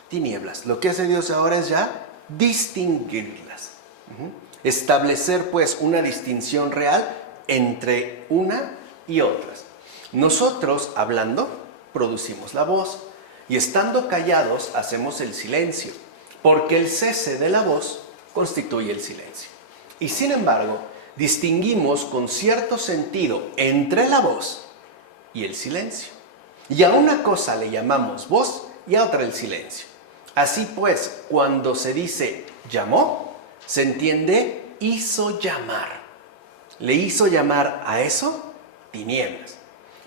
tinieblas. Lo que hace Dios ahora es ya distinguirlas. Establecer pues una distinción real entre una y otras. Nosotros, hablando, producimos la voz, y estando callados hacemos el silencio, porque el cese de la voz constituye el silencio. Y sin embargo, distinguimos con cierto sentido entre la voz y el silencio. Y a una cosa le llamamos voz y a otra el silencio. Así pues, cuando se dice llamó, se entiende hizo llamar. Le hizo llamar a eso tinieblas,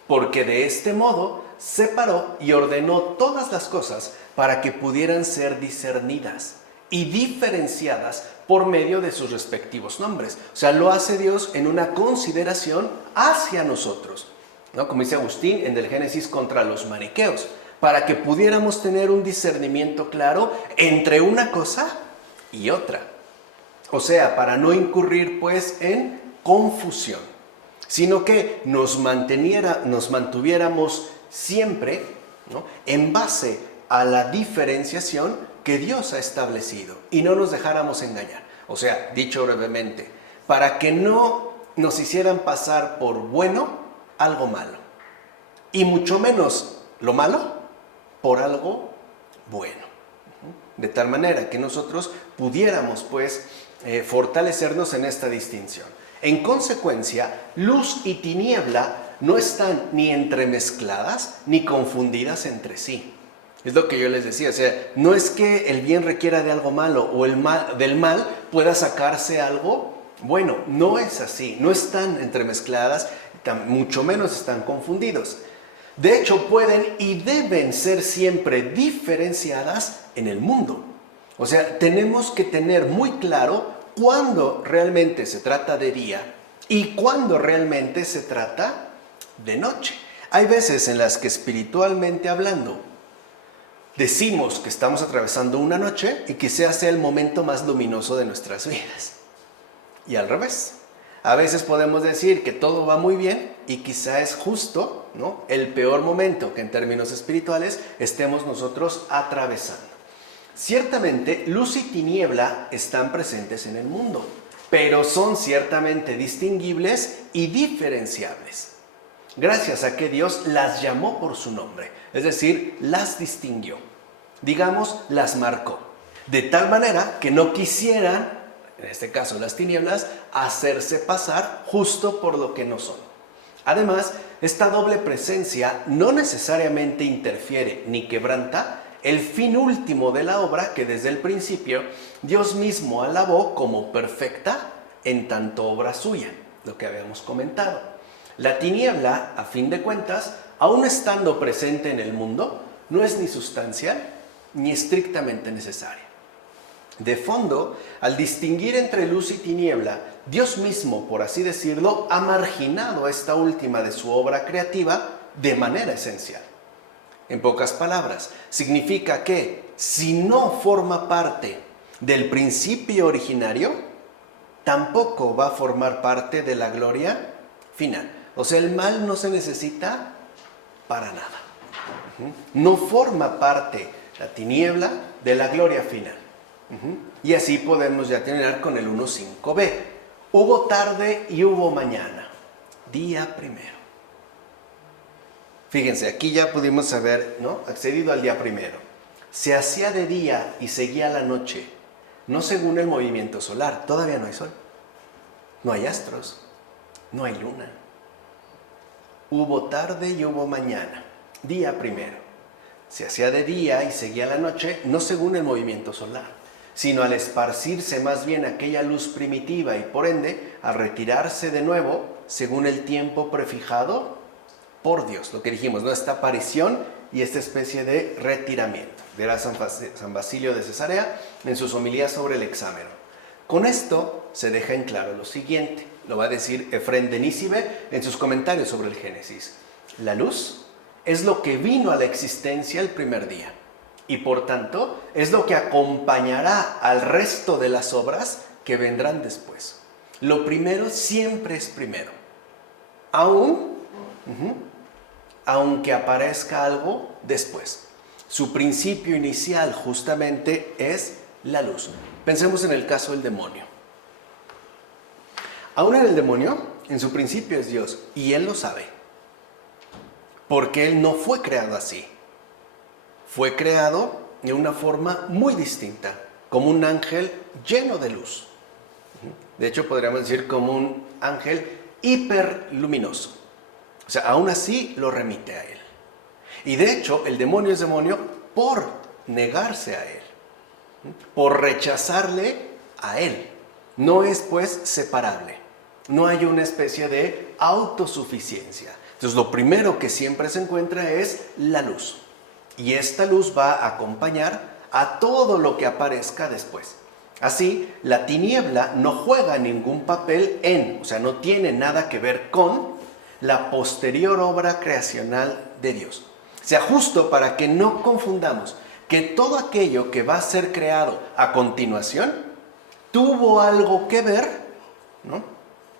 porque de este modo separó y ordenó todas las cosas para que pudieran ser discernidas y diferenciadas por medio de sus respectivos nombres. O sea, lo hace Dios en una consideración hacia nosotros, ¿no? Como dice Agustín en el Génesis contra los maniqueos, para que pudiéramos tener un discernimiento claro entre una cosa y otra. O sea, para no incurrir pues en confusión, sino que nos mantuviéramos siempre, ¿no?, en base a la diferenciación que Dios ha establecido y no nos dejáramos engañar. O sea, dicho brevemente, para que no nos hicieran pasar por bueno algo malo, y mucho menos lo malo por algo bueno. De tal manera que nosotros pudiéramos pues fortalecernos en esta distinción. En consecuencia, luz y tiniebla no están ni entremezcladas ni confundidas entre sí. Es lo que yo les decía, o sea, no es que el bien requiera de algo malo o del mal pueda sacarse algo bueno, no es así, no están entremezcladas, mucho menos están confundidos. De hecho, pueden y deben ser siempre diferenciadas en el mundo. O sea, tenemos que tener muy claro cuándo realmente se trata de día y cuándo realmente se trata de noche. Hay veces en las que espiritualmente hablando decimos que estamos atravesando una noche y quizás sea el momento más luminoso de nuestras vidas. Y al revés. A veces podemos decir que todo va muy bien y quizá es justo, ¿no?, el peor momento que en términos espirituales estemos nosotros atravesando. Ciertamente, luz y tiniebla están presentes en el mundo, pero son ciertamente distinguibles y diferenciables. Gracias a que Dios las llamó por su nombre, es decir, las distinguió. Digamos, las marcó. De tal manera que no quisieran, en este caso las tinieblas, hacerse pasar justo por lo que no son. Además, esta doble presencia no necesariamente interfiere ni quebranta el fin último de la obra que desde el principio Dios mismo alabó como perfecta en tanto obra suya, lo que habíamos comentado. La tiniebla, a fin de cuentas, aun estando presente en el mundo, no es ni sustancial ni estrictamente necesaria. De fondo, al distinguir entre luz y tiniebla, Dios mismo, por así decirlo, ha marginado esta última de su obra creativa de manera esencial. En pocas palabras, significa que si no forma parte del principio originario, tampoco va a formar parte de la gloria final. O sea, el mal no se necesita para nada. No forma parte la tiniebla de la gloria final. Y así podemos ya terminar con el 1.5b. Hubo tarde y hubo mañana, día primero. Fíjense, aquí ya pudimos haber, ¿no?, accedido al día primero. Se hacía de día y seguía la noche, no según el movimiento solar. Todavía no hay sol, no hay astros, no hay luna. Hubo tarde y hubo mañana, día primero. Se hacía de día y seguía la noche, no según el movimiento solar, sino al esparcirse más bien aquella luz primitiva y por ende a retirarse de nuevo según el tiempo prefijado por Dios. Lo que dijimos, ¿no?, esta aparición y esta especie de retiramiento. Dirá San Basilio de Cesarea en sus homilías sobre el Hexámero. Con esto se deja en claro lo siguiente, lo va a decir Efrén de Nícibe en sus comentarios sobre el Génesis. La luz es lo que vino a la existencia el primer día. Y por tanto, es lo que acompañará al resto de las obras que vendrán después. Lo primero siempre es primero. Aunque aparezca algo después. Su principio inicial justamente es la luz. Pensemos en el caso del demonio. Aún en el demonio, en su principio es Dios. Y él lo sabe. Porque él no fue creado así. Fue creado de una forma muy distinta, como un ángel lleno de luz. De hecho, podríamos decir como un ángel hiperluminoso. O sea, aún así lo remite a él. Y de hecho, el demonio es demonio por negarse a él, por rechazarle a él. No es, pues, separable. No hay una especie de autosuficiencia. Entonces, lo primero que siempre se encuentra es la luz. Y esta luz va a acompañar a todo lo que aparezca después. Así, la tiniebla no juega ningún papel o sea, no tiene nada que ver con la posterior obra creacional de Dios. O sea, justo para que no confundamos que todo aquello que va a ser creado a continuación tuvo algo que ver, ¿no?,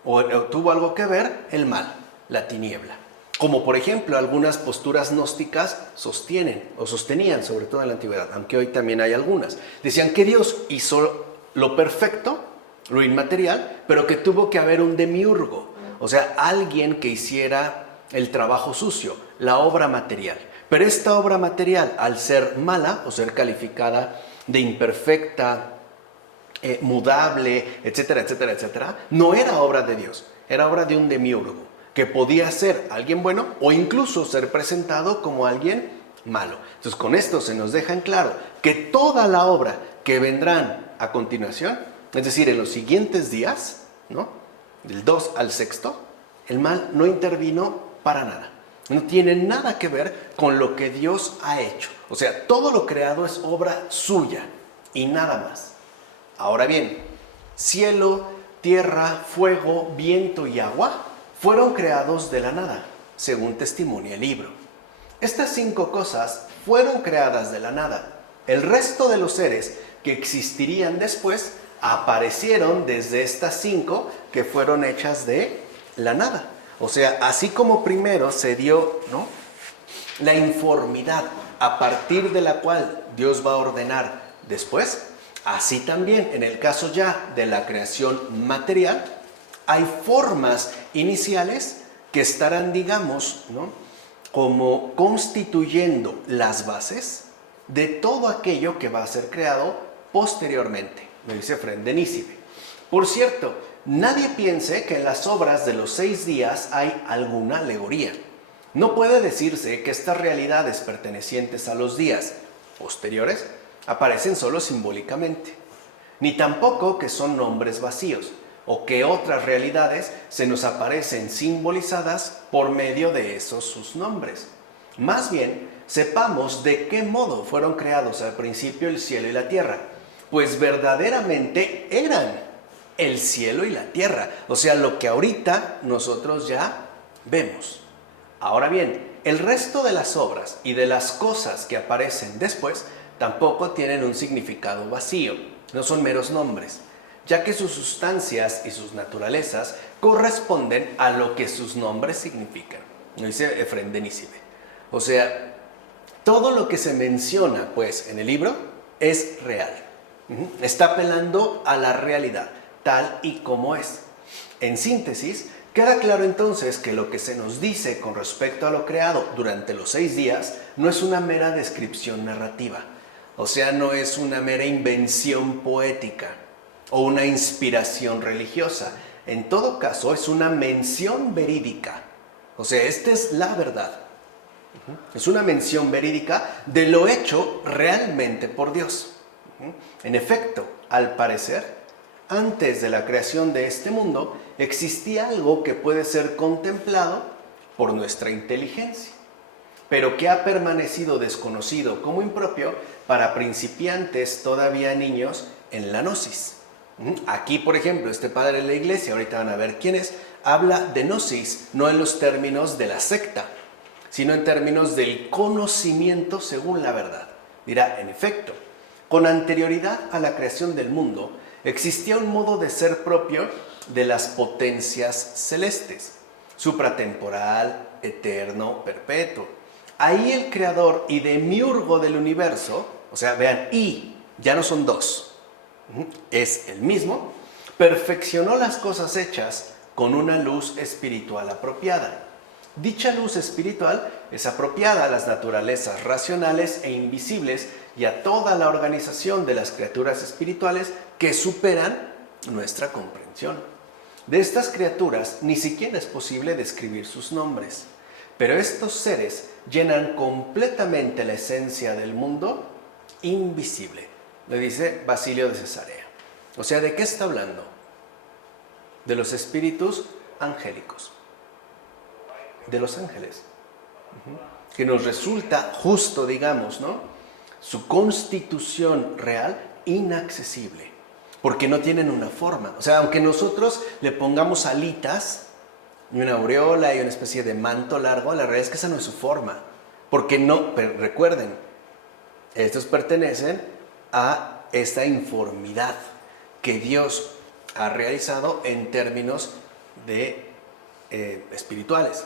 o tuvo algo que ver el mal, la tiniebla. Como por ejemplo algunas posturas gnósticas sostenían, sobre todo en la antigüedad, aunque hoy también hay algunas. Decían que Dios hizo lo perfecto, lo inmaterial, pero que tuvo que haber un demiurgo, o sea, alguien que hiciera el trabajo sucio, la obra material. Pero esta obra material, al ser mala o ser calificada de imperfecta, mudable, etcétera, etcétera, etcétera, no era obra de Dios, era obra de un demiurgo, que podía ser alguien bueno o incluso ser presentado como alguien malo. Entonces con esto se nos deja en claro que toda la obra que vendrán a continuación, es decir, en los siguientes días, ¿no?, del 2 al 6, el mal no intervino para nada. No tiene nada que ver con lo que Dios ha hecho. O sea, todo lo creado es obra suya y nada más. Ahora bien, cielo, tierra, fuego, viento y agua fueron creados de la nada, según testimonia el libro. Estas 5 cosas fueron creadas de la nada. El resto de los seres que existirían después aparecieron desde estas 5 que fueron hechas de la nada. O sea, así como primero se dio, ¿no?, la informidad a partir de la cual Dios va a ordenar después, así también en el caso ya de la creación material, hay formas iniciales que estarán, digamos, ¿no?, como constituyendo las bases de todo aquello que va a ser creado posteriormente. Me dice Efrén de Nícibe. Por cierto, nadie piense que en las obras de los 6 días hay alguna alegoría. No puede decirse que estas realidades pertenecientes a los días posteriores aparecen solo simbólicamente, ni tampoco que son nombres vacíos, o que otras realidades se nos aparecen simbolizadas por medio de esos sus nombres. Más bien, sepamos de qué modo fueron creados al principio el cielo y la tierra, pues verdaderamente eran el cielo y la tierra, o sea, lo que ahorita nosotros ya vemos. Ahora bien, el resto de las obras y de las cosas que aparecen después tampoco tienen un significado vacío, no son meros nombres, ya que sus sustancias y sus naturalezas corresponden a lo que sus nombres significan. Lo dice Efrén de Nícibe. O sea, todo lo que se menciona, pues, en el libro es real. Está apelando a la realidad, tal y como es. En síntesis, queda claro entonces que lo que se nos dice con respecto a lo creado durante los 6 días no es una mera descripción narrativa. O sea, no es una mera invención poética o una inspiración religiosa. En todo caso, es una mención verídica. O sea, esta es la verdad. Es una mención verídica de lo hecho realmente por Dios. En efecto, al parecer, antes de la creación de este mundo, existía algo que puede ser contemplado por nuestra inteligencia, pero que ha permanecido desconocido como impropio para principiantes todavía niños en la gnosis. Aquí, por ejemplo, este padre de la iglesia, ahorita van a ver quién es, habla de gnosis, no en los términos de la secta, sino en términos del conocimiento según la verdad. Dirá, en efecto, con anterioridad a la creación del mundo, existía un modo de ser propio de las potencias celestes, supratemporal, eterno, perpetuo. Ahí el creador y demiurgo del universo, o sea, vean, y ya no son 2, es el mismo, perfeccionó las cosas hechas con una luz espiritual apropiada. Dicha luz espiritual es apropiada a las naturalezas racionales e invisibles y a toda la organización de las criaturas espirituales que superan nuestra comprensión. De estas criaturas ni siquiera es posible describir sus nombres, pero estos seres llenan completamente la esencia del mundo invisible. Le dice Basilio de Cesarea. O sea, ¿de qué está hablando? De los espíritus angélicos, de los ángeles, que nos resulta justo, digamos, ¿no?, su constitución real inaccesible, porque no tienen una forma. O sea, aunque nosotros le pongamos alitas y una aureola y una especie de manto largo, la realidad es que esa no es su forma, porque no, pero recuerden, estos pertenecen a esta informidad que Dios ha realizado en términos de espirituales,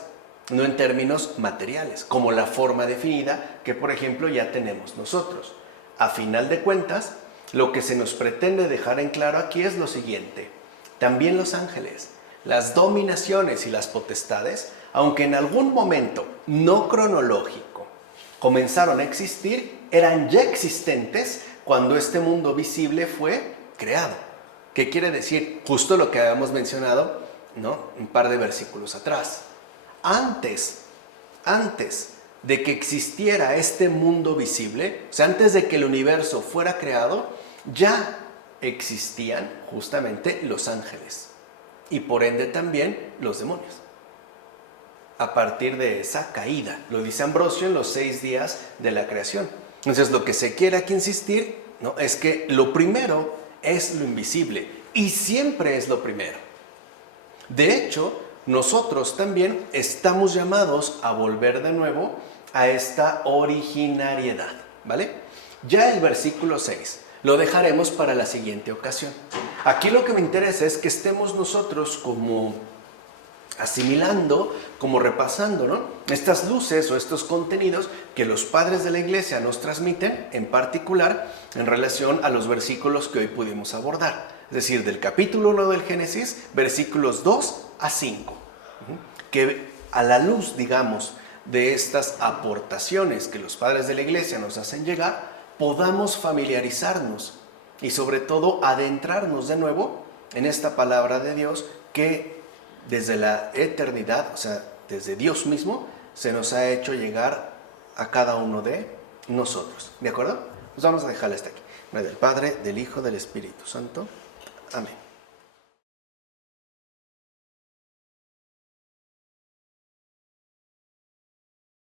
no en términos materiales, como la forma definida que, por ejemplo, ya tenemos nosotros. A final de cuentas, lo que se nos pretende dejar en claro aquí es lo siguiente: también los ángeles, las dominaciones y las potestades, aunque en algún momento no cronológico comenzaron a existir, eran ya existentes cuando este mundo visible fue creado. ¿Qué quiere decir? Justo lo que habíamos mencionado, ¿no?, un par de versículos atrás. Antes de que existiera este mundo visible, o sea, antes de que el universo fuera creado, ya existían justamente los ángeles y por ende también los demonios. A partir de esa caída, lo dice Ambrosio en los 6 días de la creación. Entonces, lo que se quiere aquí insistir, ¿no?, es que lo primero es lo invisible y siempre es lo primero. De hecho, nosotros también estamos llamados a volver de nuevo a esta originariedad, ¿vale? Ya el versículo 6 lo dejaremos para la siguiente ocasión. Aquí lo que me interesa es que estemos nosotros como asimilando, como repasando, ¿no?, estas luces o estos contenidos que los padres de la iglesia nos transmiten, en particular en relación a los versículos que hoy pudimos abordar. Es decir, del capítulo 1 del Génesis, versículos 2 a 5. Que a la luz, digamos, de estas aportaciones que los padres de la iglesia nos hacen llegar, podamos familiarizarnos y sobre todo adentrarnos de nuevo en esta palabra de Dios que desde la eternidad, o sea, desde Dios mismo, se nos ha hecho llegar a cada uno de nosotros. ¿De acuerdo? Pues vamos a dejarla hasta aquí. En nombre del Padre, del Hijo, del Espíritu Santo. Amén.